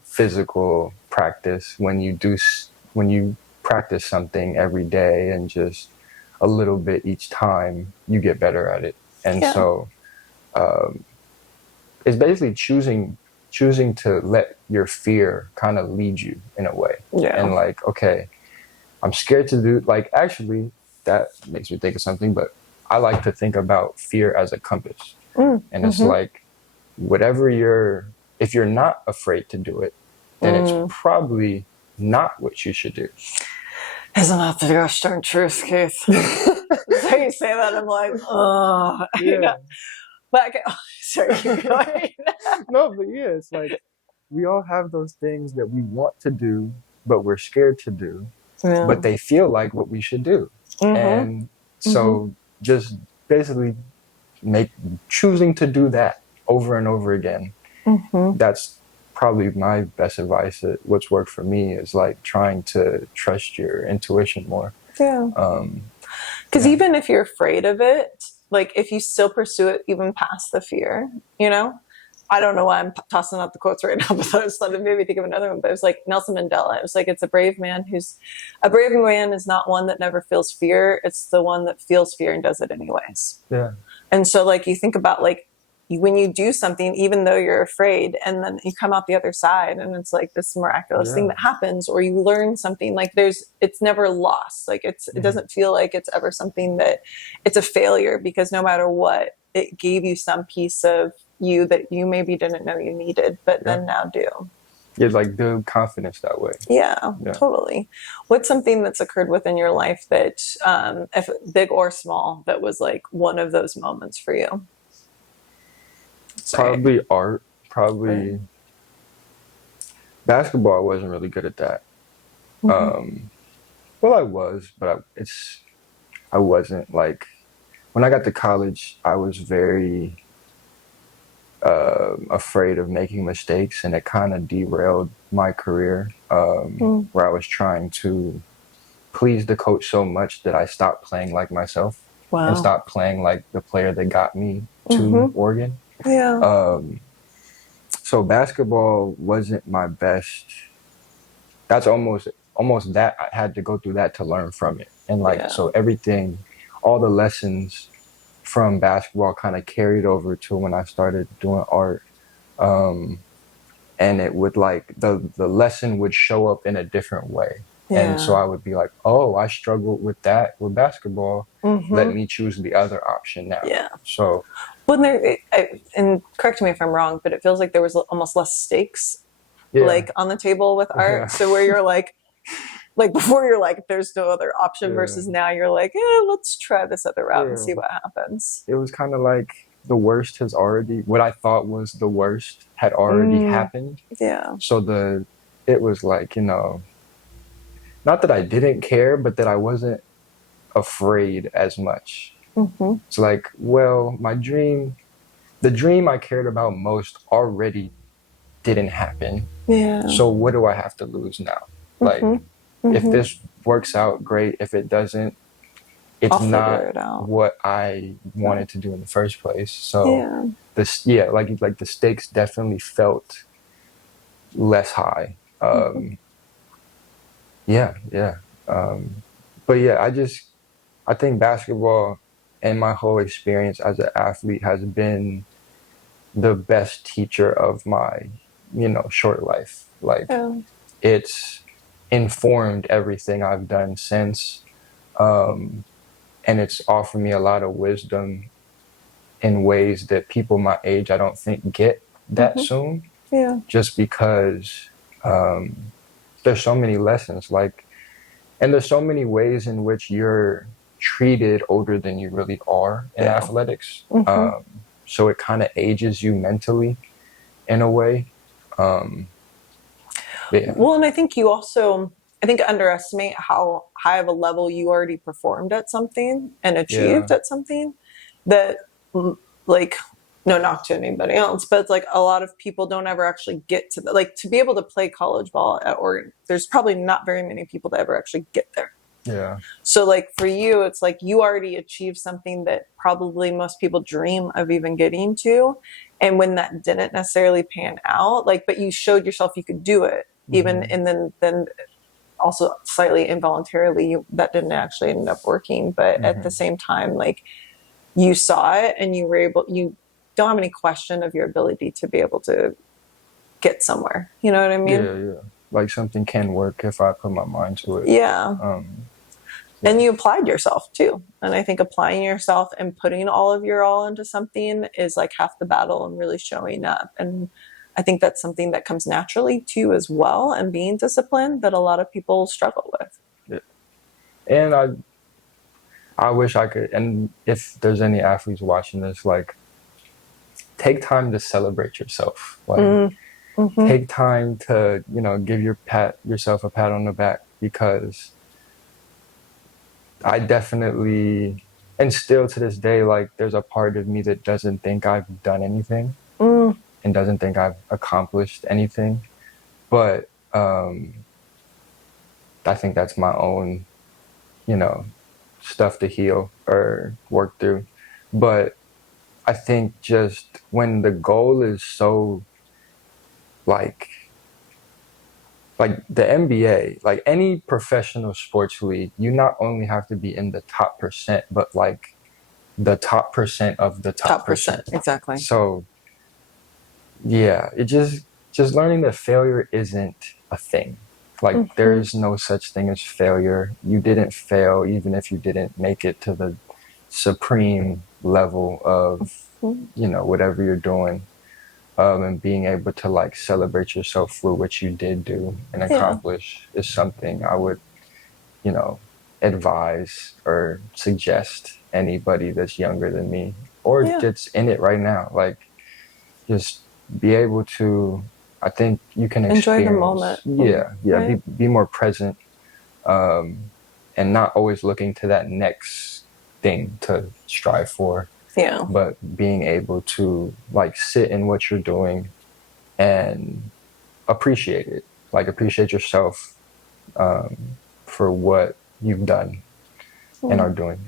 physical practice, when you practice something every day and just a little bit each time, you get better at it. And so it's basically choosing to let your fear kind of lead you in a way. And like, okay, I'm scared to do, like, actually that makes me think of something, but I like to think about fear as a compass. And it's like, if you're not afraid to do it, then it's probably not what you should do. Isn't that the gosh darn truth, Keith? So you say that, I'm like, oh. Yeah. But okay. Sorry, keep going. No, but yeah, it's like, we all have those things that we want to do, but we're scared to do, but they feel like what we should do. And so just basically choosing to do that over and over again. That's probably my best advice. What's worked for me is like trying to trust your intuition more. Because even if you're afraid of it, like if you still pursue it even past the fear, you know, I don't know why I'm tossing out the quotes right now, but I was like, maybe think of another one. But it was like Nelson Mandela. It was like, a brave man is not one that never feels fear. It's the one that feels fear and does it anyways. Yeah. And so like, you think about like, when you do something, even though you're afraid, and then you come out the other side and it's like this miraculous thing that happens, or you learn something, like it's never lost. Like it doesn't feel like it's ever something that it's a failure, because no matter what, it gave you some piece of you that you maybe didn't know you needed, but then now do. It's like build confidence that way. Yeah, totally. What's something that's occurred within your life that, if big or small, that was like one of those moments for you? Probably art. Probably basketball. I wasn't really good at that. Well, I was, but I wasn't. Like, when I got to college, I was very afraid of making mistakes, and it kind of derailed my career, where I was trying to please the coach so much that I stopped playing like myself and stopped playing like the player that got me to Oregon. So basketball wasn't my best. That's almost that. I had to go through that to learn from it. And like, so everything, all the lessons from basketball kind of carried over to when I started doing art. And it would like, the lesson would show up in a different way. And so I would be like, oh, I struggled with that with basketball. Let me choose the other option now. So, well, and correct me if I'm wrong, but it feels like there was almost less stakes, like on the table with art. So where you're like before you're like, there's no other option, versus now you're like, let's try this other route and see what happens. It was kind of like the worst has already, what I thought was the worst had already happened. So it was like, you know, not that I didn't care, but that I wasn't afraid as much. So like, well, the the dream I cared about most already didn't happen. Yeah. So what do I have to lose now? Like, if this works out, great. If it doesn't, it's I'll not figure it out. what I wanted to do in the first place. So Yeah. like the stakes definitely felt less high. Yeah. But yeah, I think basketball and my whole experience as an athlete has been the best teacher of my, short life. Like, it's informed everything I've done since. And it's offered me a lot of wisdom in ways that people my age, I don't think, get that soon. Yeah. Just because there's so many lessons, and there's so many ways in which you're treated older than you really are in athletics. So it kind of ages you mentally in a way. Well, and I think you also, underestimate how high of a level you already performed at something and achieved at something that, like, no knock to anybody else, but it's like a lot of people don't ever actually get to to be able to play college ball at Oregon. There's probably not very many people that ever actually get there. Yeah. So like for you, it's like you already achieved something that probably most people dream of even getting to. And when that didn't necessarily pan out, but you showed yourself you could do it even, and then also slightly involuntarily, that didn't actually end up working. But at the same time, you saw it and you don't have any question of your ability to be able to get somewhere. You know what I mean? Yeah. Like something can work if I put my mind to it. Yeah. And you applied yourself too. And I think applying yourself and putting all of your all into something is like half the battle and really showing up. And I think that's something that comes naturally to you as well, and being disciplined, that a lot of people struggle with. Yeah. And I wish I could, and if there's any athletes watching this, take time to celebrate yourself. Take time to, give yourself a pat on the back, because I definitely, and still to this day, there's a part of me that doesn't think I've done anything and doesn't think I've accomplished anything. But I think that's my own, stuff to heal or work through. But I think just when the goal is so like the NBA, any professional sports league, you not only have to be in the top percent, but the top percent of the top percent. Exactly. So yeah, it just learning that failure isn't a thing. There is no such thing as failure. You didn't fail, even if you didn't make it to the supreme level of, whatever you're doing. And being able to celebrate yourself for what you did do and accomplish is something I would, advise or suggest anybody that's younger than me or that's in it right now. Just be able to, I think you can enjoy the moment. Yeah. Right? Be more present, and not always looking to that next thing to strive for. Yeah. But being able to sit in what you're doing and appreciate it. Appreciate yourself for what you've done and are doing.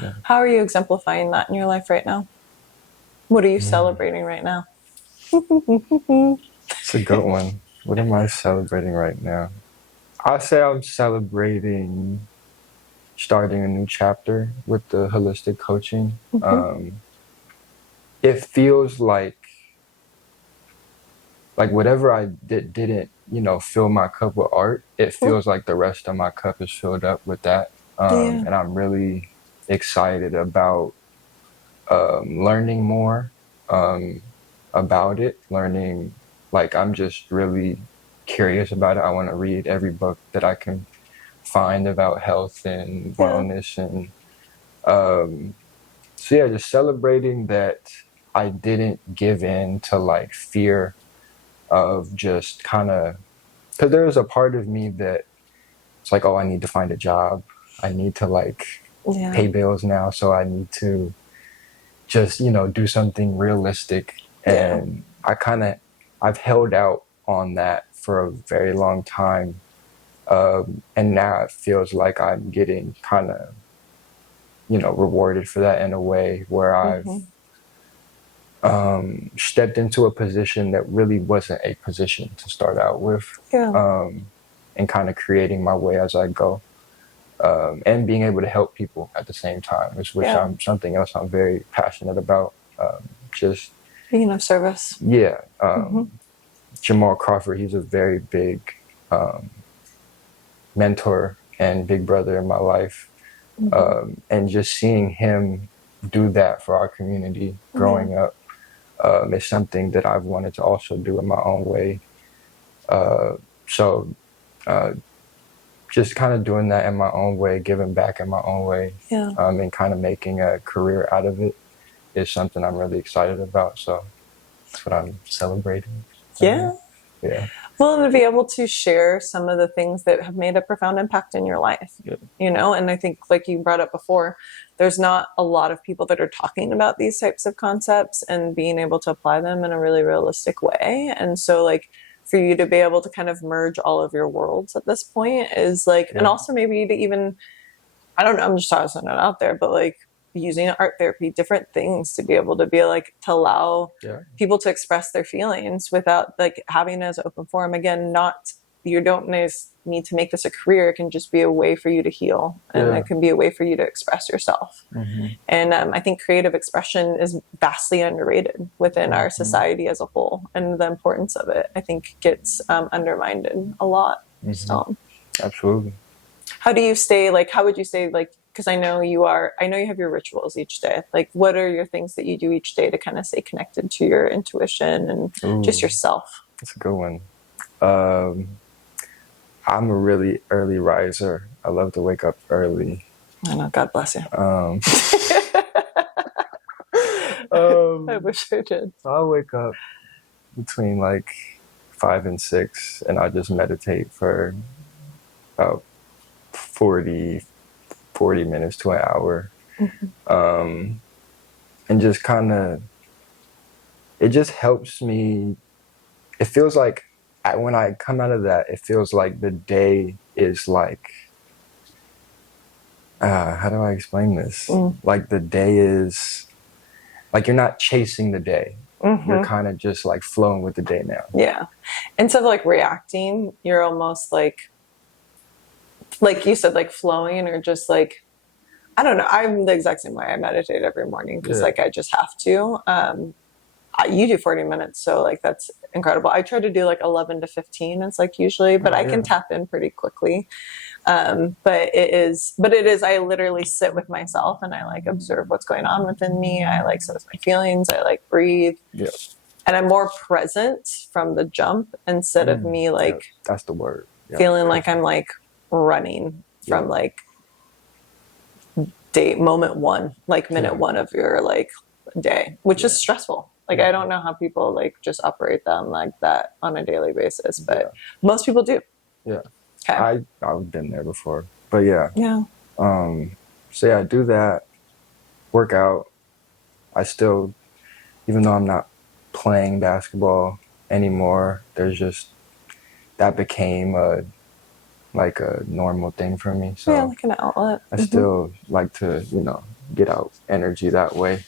Yeah. How are you exemplifying that in your life right now? What are you celebrating right now? It's a good one. What am I celebrating right now? I say I'm celebrating starting a new chapter with the holistic coaching. It feels like whatever I didn't, fill my cup with art, it feels like the rest of my cup is filled up with that. And I'm really excited about learning more about it, I'm just really curious about it. I want to read every book that I can find about health and wellness. And so yeah, just celebrating that I didn't give in to fear of just kind of, because there was a part of me that it's oh, I need to find a job. I need to pay bills now. So I need to, just, you know, do something realistic. And I've held out on that for a very long time. And now it feels like I'm getting kind of, you know, rewarded for that in a way where I've stepped into a position that really wasn't a position to start out with. And kind of creating my way as I go. And being able to help people at the same time, which I'm something else I'm very passionate about. Just being of service. Yeah. Jamal Crawford, he's a very big mentor and big brother in my life. And just seeing him do that for our community growing up is something that I've wanted to also do in my own way. Just kind of doing that in my own way, giving back in my own way, and kind of making a career out of it is something I'm really excited about. So that's what I'm celebrating. Yeah. Well, to be able to share some of the things that have made a profound impact in your life, you know, and I think like you brought up before, there's not a lot of people that are talking about these types of concepts and being able to apply them in a really realistic way. And so like, for you to be able to kind of merge all of your worlds at this point is like, and also maybe to even, I don't know, I'm just tossing it out there, but like using art therapy, different things to be able to be like, to allow people to express their feelings without like having it as open forum. Again, not, you don't need to make this a career. It can just be a way for you to heal, and it can be a way for you to express yourself. And I think creative expression is vastly underrated within our society as a whole, and the importance of it, I think, gets undermined a lot still. Absolutely. How do you stay, like, how would you say, like, because I know you have your rituals each day. Like, what are your things that you do each day to kind of stay connected to your intuition and just yourself? That's a good one. I'm a really early riser. I love to wake up early. I know. God bless you. I wish I did. So I wake up between like 5 and 6, and I just meditate for about 40 minutes to an hour. And just kind of, it just helps me. It feels like when I come out of that, it feels like the day is like, how do I explain this? Like the day is, like you're not chasing the day. You're kind of just like flowing with the day now. Yeah. Instead of like reacting, you're almost like you said, like flowing, or just like, I don't know. I'm the exact same way. I meditate every morning because like I just have to. You do 40 minutes, so like that's incredible. I try to do like 11 to 15. It's like usually, but I can tap in pretty quickly. But it is. I literally sit with myself and I like observe what's going on within me. I like sit with my feelings. I like breathe. And I'm more present from the jump instead of me like that's the word. Feeling like I'm like running from like moment one, like minute one of your like day, which is stressful. Like, I don't know how people like just operate them like that on a daily basis, but most people do. Okay. I've been there before, but so I do that, work out. I still, even though I'm not playing basketball anymore, there's just, that became a normal thing for me. So like an outlet. I still like to, you know, get out energy that way.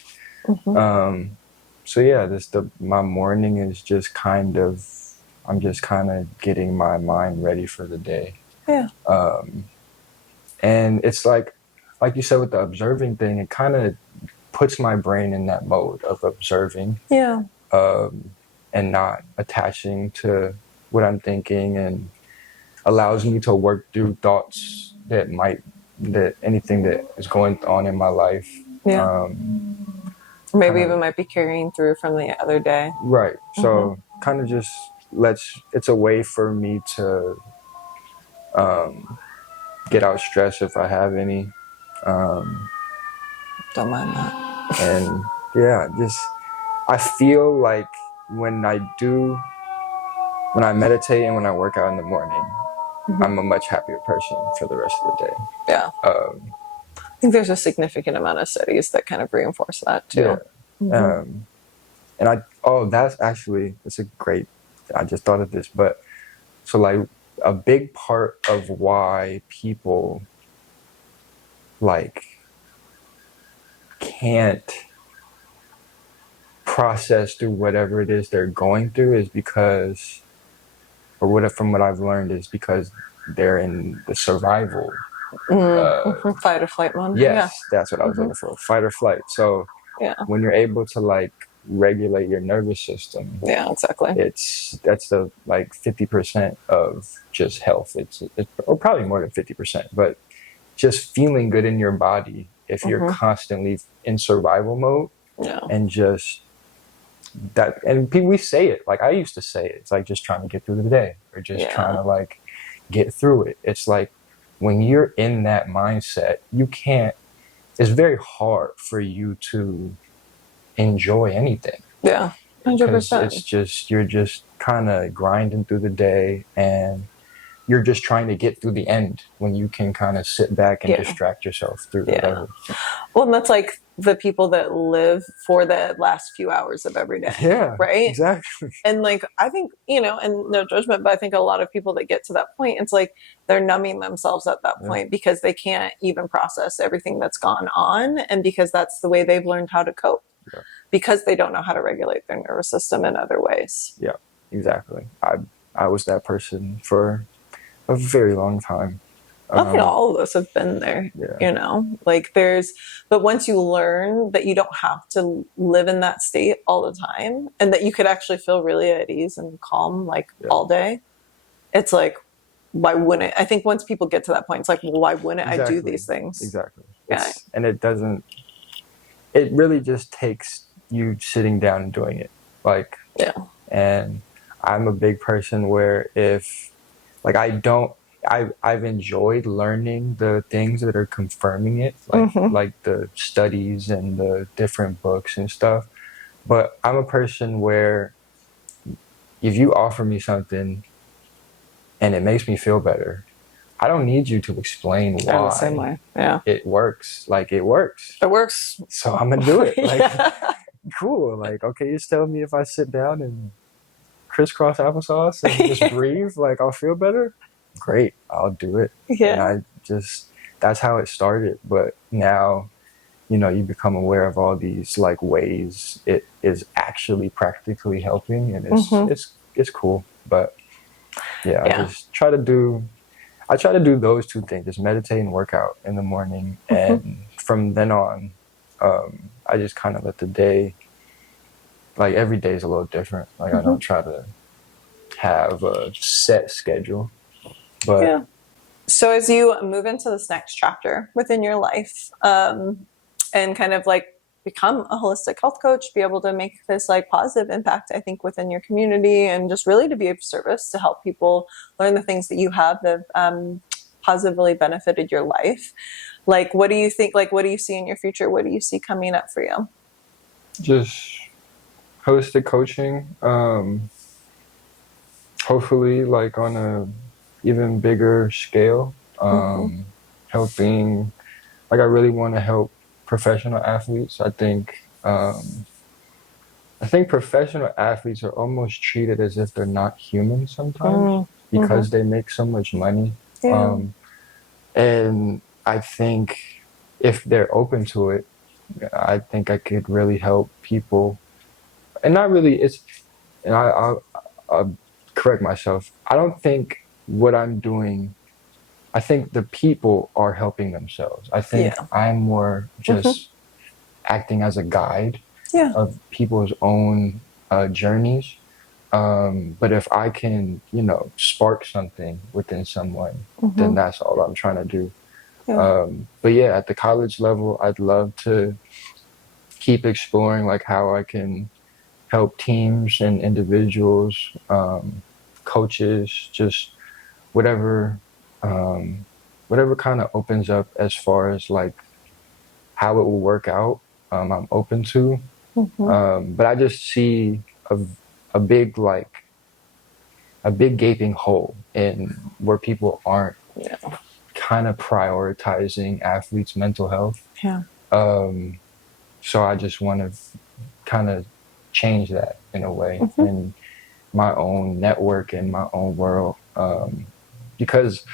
So my morning is just kind of, I'm just kind of getting my mind ready for the day. And it's like you said with the observing thing, it kind of puts my brain in that mode of observing. And not attaching to what I'm thinking, and allows me to work through thoughts that anything that is going on in my life. Maybe even might be carrying through from the other day. Right. So kind of just it's a way for me to get out stress if I have any. Don't mind that. And I feel like when I meditate and when I work out in the morning, I'm a much happier person for the rest of the day. think there's a significant amount of studies that kind of reinforce that too. Yeah. That's actually, it's a great, I just thought of this, but so like a big part of why people like can't process through whatever it is they're going through is because, or what from what I've learned is because they're in the survival. Fight or flight mode. Yes, that's what I was looking for. Fight or flight. So when you're able to like regulate your nervous system, exactly. That's the like 50% of just health. It's or probably more than 50%, but just feeling good in your body if you're constantly in survival mode and just that. And we say it, like I used to say it, it's like just trying to get through the day or just trying to like get through it. It's like when you're in that mindset, it's very hard for you to enjoy anything. Yeah, 100%. It's just, you're just kind of grinding through the day and you're just trying to get through the end when you can kind of sit back and distract yourself through whatever. Well, and that's like the people that live for the last few hours of every day. Yeah. Right? Exactly. And like, I think, and no judgment, but I think a lot of people that get to that point, it's like they're numbing themselves at that point because they can't even process everything that's gone on. And because that's the way they've learned how to cope. Yeah. Because they don't know how to regulate their nervous system in other ways. Yeah, exactly. I was that person for a very long time. I think all of us have been there, like but once you learn that you don't have to live in that state all the time and that you could actually feel really at ease and calm, like all day, it's like, why wouldn't I think once people get to that point, it's like, well, why wouldn't I do these things? Exactly. And it really just takes you sitting down and doing it. Like, and I'm a big person where if, like, I've enjoyed learning the things that are confirming it, like the studies and the different books and stuff. But I'm a person where if you offer me something and it makes me feel better, I don't need you to explain why. I'm the same way. Yeah. It works. Like, it works. It works. So I'm going to do it. Like, cool. Like, okay, just tell me if I sit down and crisscross applesauce and just breathe, like, I'll feel better. Great, I'll do it. Yeah. And that's how it started. But now, you become aware of all these like ways it is actually practically helping, and it's cool. But I just try to do those two things, just meditate and work out in the morning. And from then on, I just kind of let the day, like every day is a little different. Like I don't try to have a set schedule. But so as you move into this next chapter within your life, and kind of like become a holistic health coach, be able to make this like positive impact, I think, within your community, and just really to be of service to help people learn the things that you have that positively benefited your life. Like, what do you think? Like, what do you see in your future? What do you see coming up for you? Just holistic coaching. Hopefully, like on a even bigger scale, helping, like I really want to help professional athletes. I think professional athletes are almost treated as if they're not human sometimes because they make so much money. And I think if they're open to it, I think I could really help people. And not really, and I'll correct myself. I don't think what I'm doing, I think the people are helping themselves. I think I'm more just acting as a guide of people's own journeys. But if I can, spark something within someone, then that's all I'm trying to do. But at the college level, I'd love to keep exploring like how I can help teams and individuals, coaches, just whatever kind of opens up as far as like how it will work out. I'm open to, but I just see a big gaping hole in where people aren't kind of prioritizing athletes' mental health. Yeah. So I just want to kind of change that in a way in my own network and my own world. Because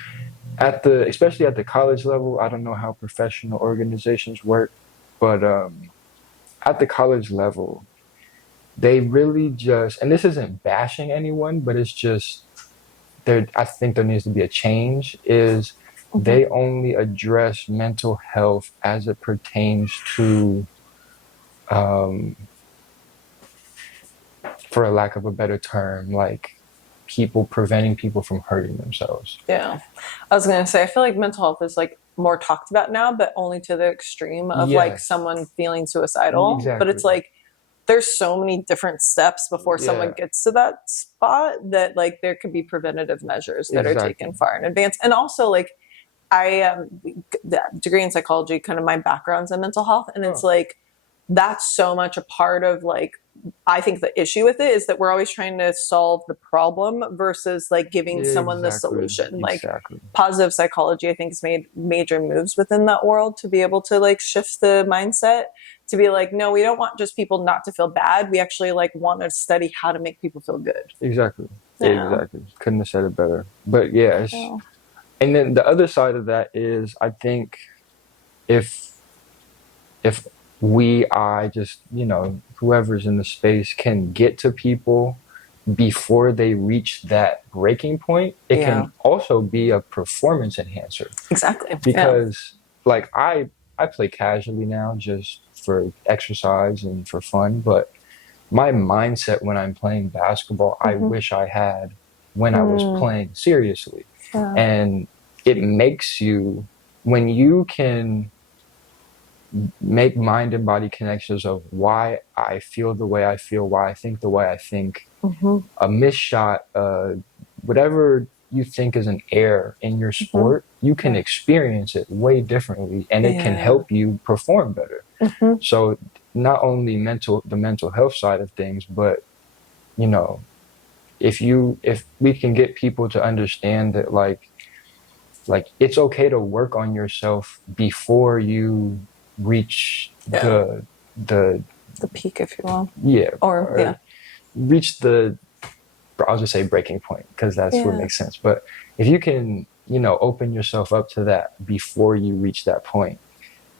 especially at the college level, I don't know how professional organizations work, but at the college level, they really just, and this isn't bashing anyone, but it's just I think there needs to be a change, is they only address mental health as it pertains to, for a lack of a better term, like preventing people from hurting themselves. Yeah. I was going to say, I feel like mental health is like more talked about now, but only to the extreme of like someone feeling suicidal. Exactly. But it's like, there's so many different steps before someone gets to that spot that like there could be preventative measures that are taken far in advance. And also like the degree in psychology, kind of my background's in mental health. And it's like, that's so much a part of like, I think the issue with it is that we're always trying to solve the problem versus like giving someone the solution. Like positive psychology, I think, has made major moves within that world to be able to like shift the mindset to be like, no, we don't want just people not to feel bad. We actually like want to study how to make people feel good. Exactly. Couldn't have said it better. But yeah, and then the other side of that is, I think if I just, whoever's in the space can get to people before they reach that breaking point, it can also be a performance enhancer. Exactly. Because like I play casually now just for exercise and for fun, but my mindset when I'm playing basketball, I wish I had when I was playing seriously. And it makes you, when you can make mind and body connections of why I feel the way I feel, why I think the way I think, a missed shot, whatever you think is an error in your sport, you can experience it way differently, and it can help you perform better. So not only the mental health side of things, but if we can get people to understand that like it's okay to work on yourself before you reach the peak, if you will. Or reach I'll just say breaking point, because that's what makes sense. But if you can, open yourself up to that before you reach that point,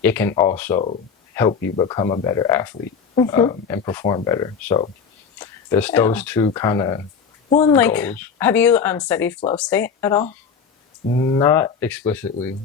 it can also help you become a better athlete and perform better. So there's those two kind of goals. Have you studied flow state at all? Not explicitly.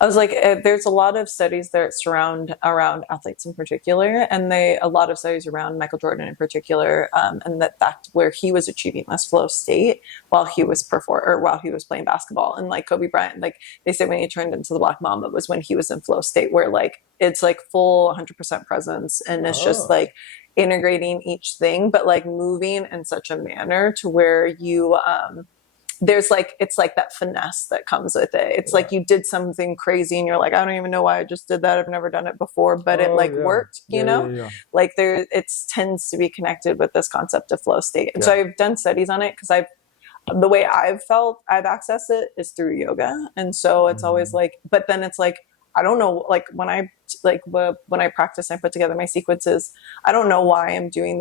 I was like, there's a lot of studies that surround around athletes in particular, and a lot of studies around Michael Jordan in particular, and that's where he was achieving this flow state while he was playing basketball. And like Kobe Bryant, like they say when he turned into the Black Mamba was when he was in flow state, where like it's like full 100% presence, and it's just like integrating each thing, but like moving in such a manner to where you there's like, it's like that finesse that comes with it. It's like you did something crazy and you're like, I don't even know why I just did that. I've never done it before, but it worked, you know? Like it tends to be connected with this concept of flow state. And so I've done studies on it because the way I've accessed it is through yoga. And so it's always like, but then it's like, I don't know, like when I practice and I put together my sequences, I don't know why I'm doing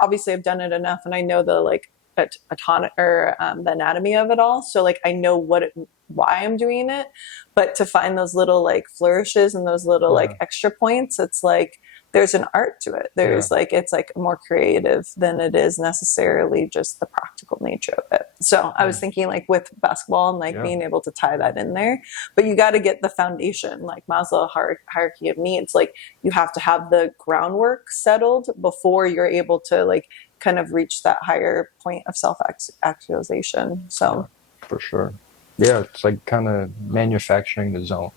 obviously I've done it enough and I know the the anatomy of it all. So like I know why I'm doing it, but to find those little like flourishes and those little like extra points, it's like there's an art to it. There's it's like more creative than it is necessarily just the practical nature of it. So I was thinking like with basketball and like being able to tie that in there, but you got to get the foundation, like Maslow hierarchy of needs. Like you have to have the groundwork settled before you're able to like kind of reach that higher point of self-actualization. So for sure. Yeah, it's like kind of manufacturing the zone.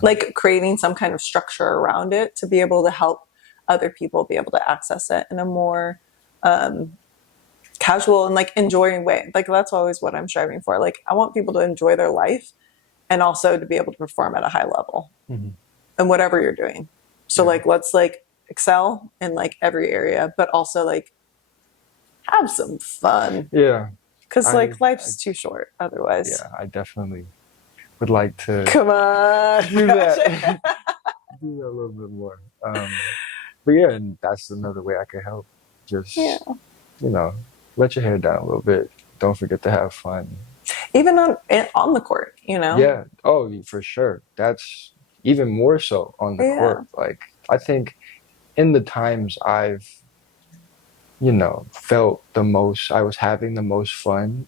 Like creating some kind of structure around it to be able to help other people be able to access it in a more casual and like enjoying way. Like that's always what I'm striving for. Like I want people to enjoy their life and also to be able to perform at a high level in whatever you're doing. So like let's like excel in like every area, but also like have some fun. Yeah. Because like life's too short otherwise. Yeah, I definitely would like to Come on. do that. Do that a little bit more. But yeah, and that's another way I could help. Just, let your hair down a little bit. Don't forget to have fun. Even on the court, Yeah. Oh, for sure. That's even more so on the court. Like, I think in the times I've, felt the most, I was having the most fun.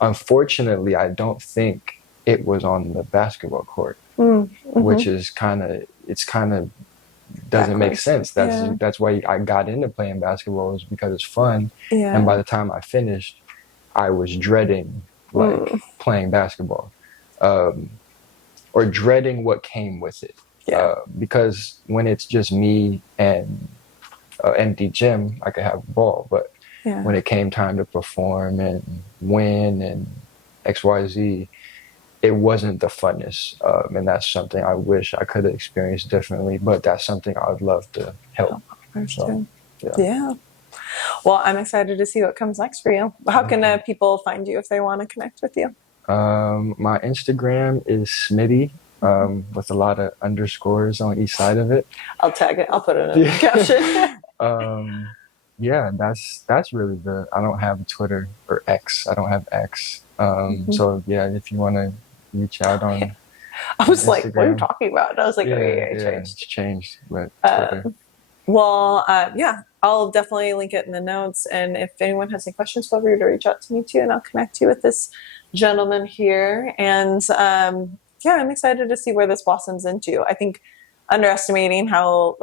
Unfortunately, I don't think it was on the basketball court, which is it's kind of doesn't make sense. That's why I got into playing basketball, was because it's fun. And by the time I finished, I was dreading playing basketball, or dreading what came with it. Because when it's just me and empty gym, I could have a ball. But when it came time to perform and win and XYZ, it wasn't the funness. And that's something I wish I could have experienced differently, but that's something I would love to help. So, yeah. Well, I'm excited to see what comes next for you. How can people find you if they want to connect with you? My Instagram is Smitty, with a lot of underscores on each side of it. I'll tag it. I'll put it in the caption. Yeah, that's really I don't have Twitter or X. I don't have X. So yeah, if you want to reach out on I was Instagram. Like, what are you talking about? And I was like, it's changed. But Twitter. I'll definitely link it in the notes. And if anyone has any questions, feel free to reach out to me too, and I'll connect you with this gentleman here. And I'm excited to see where this blossoms into. I think underestimating how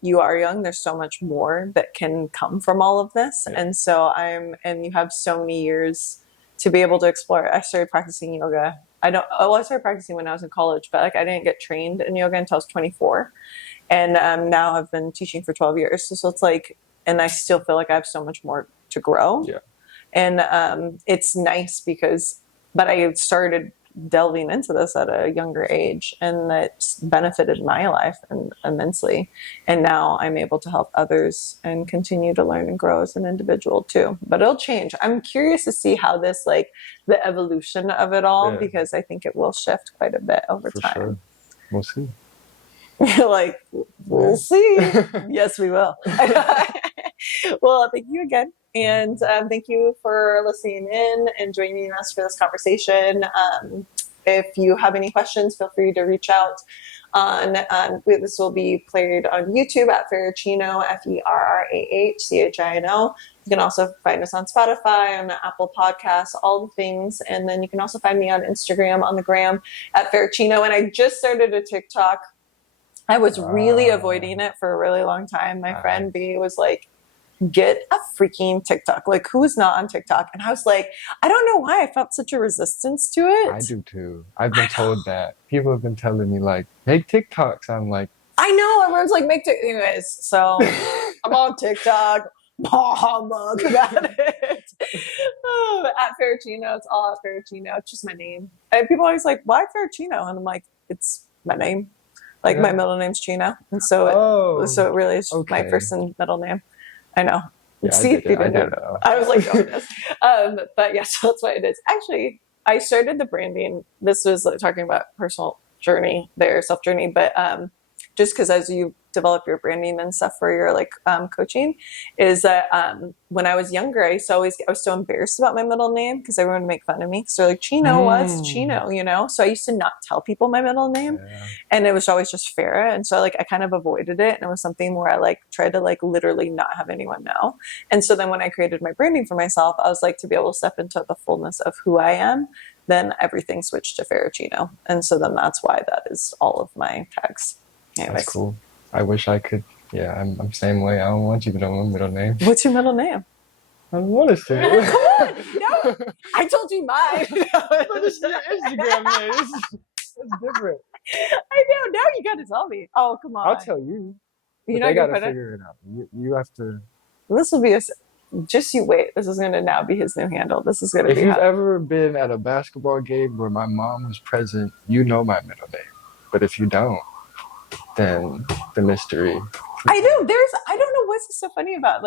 you are young, there's so much more that can come from all of this. And so you have so many years to be able to explore. I started practicing yoga. I started practicing when I was in college, but I didn't get trained in yoga until I was 24. And now I've been teaching for 12 years. So it's and I still feel like I have so much more to grow. Yeah. And it's nice but I started delving into this at a younger age, and that's benefited my life immensely. And now I'm able to help others and continue to learn and grow as an individual too. But it'll change. I'm curious to see how this, the evolution of it all, because I think it will shift quite a bit over time. Sure. We'll see. You're we'll see. Yes, we will. Well, thank you again. And thank you for listening in and joining us for this conversation. If you have any questions, feel free to reach out. This will be played on YouTube at Ferrachino, FERRAHCHINO. You can also find us on Spotify, on Apple Podcasts, all the things. And then you can also find me on Instagram, on the gram, at Ferrachino. And I just started a TikTok. I was really avoiding it for a really long time. My friend B was like, get a freaking TikTok. Who is not on TikTok? And I was like, I don't know why I felt such a resistance to it. I do too. I've been told that. People have been telling me make TikToks. I'm like, I know. Everyone's like, make TikToks. Anyways, so I'm on TikTok. About it. At Ferrachino. It's all at Ferrachino. It's just my name. And people always like, why Ferrachino? And I'm like, it's my name. My middle name's Chino. And so it really is my first and middle name. I know. Yeah, See, I didn't know. I was like, oh, yes. But yeah, so that's what it is. Actually, I started the branding. This was talking about personal journey, their self journey, but just because as you develop your branding and stuff for your coaching, is that when I was younger, I was so embarrassed about my middle name because everyone would make fun of me. So they're like, Chino, what's Chino? So I used to not tell people my middle name, and it was always just Farah. And so I kind of avoided it, and it was something where I tried to literally not have anyone know. And so then when I created my branding for myself, I was to be able to step into the fullness of who I am. Then everything switched to Ferrachino, and so then that's why that is all of my tags. Anyways. That's cool. I wish I could. Yeah, I'm same way. I don't want you to know my middle name. What's your middle name? I don't want to say it. Come on. No. I told you mine. But it's your Instagram name. It's different. I know. Now you got to tell me. Oh, come on. I'll tell you. You they got to figure it out. You have to. This will be just you wait. This is going to now be his new handle. This is going to be. If you've ever been at a basketball game where my mom was present, you know my middle name. But if you don't, then the mystery. I know. I don't know what's so funny about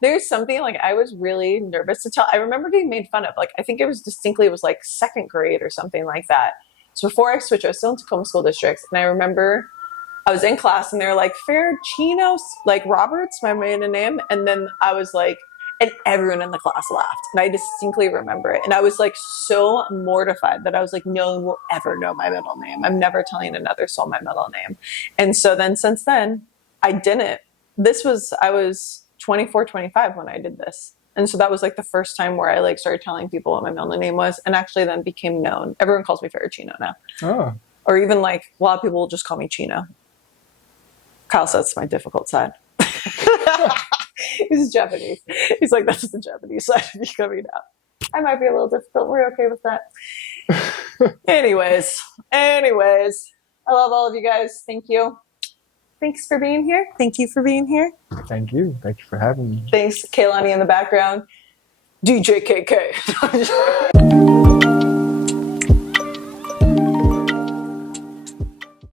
there's something I was really nervous to tell. I remember being made fun of. I think it was distinctly, it was second grade or something like that. So before I switched, I was still in Tacoma School District, and I remember I was in class and they were like, Faracino, like Roberts, my maiden name. And then I was like, and everyone in the class laughed. And I distinctly remember it. And I was like so mortified that I was like, no one will ever know my middle name. I'm never telling another soul my middle name. And so then since then, I didn't. I was 24, 25 when I did this. And so that was like the first time where I like started telling people what my middle name was, and actually then became known. Everyone calls me Faracino now. Oh. Or even like a lot of people will just call me Chino. Kyle says it's my difficult side. He's Japanese. He's like, that's the Japanese side of me coming out. I might be a little difficult. We're okay with that. Anyways, I love all of you guys. Thank you. Thanks for being here. Thank you for being here. Thank you. Thank you for having me. Thanks, Kaylani in the background. DJ KK.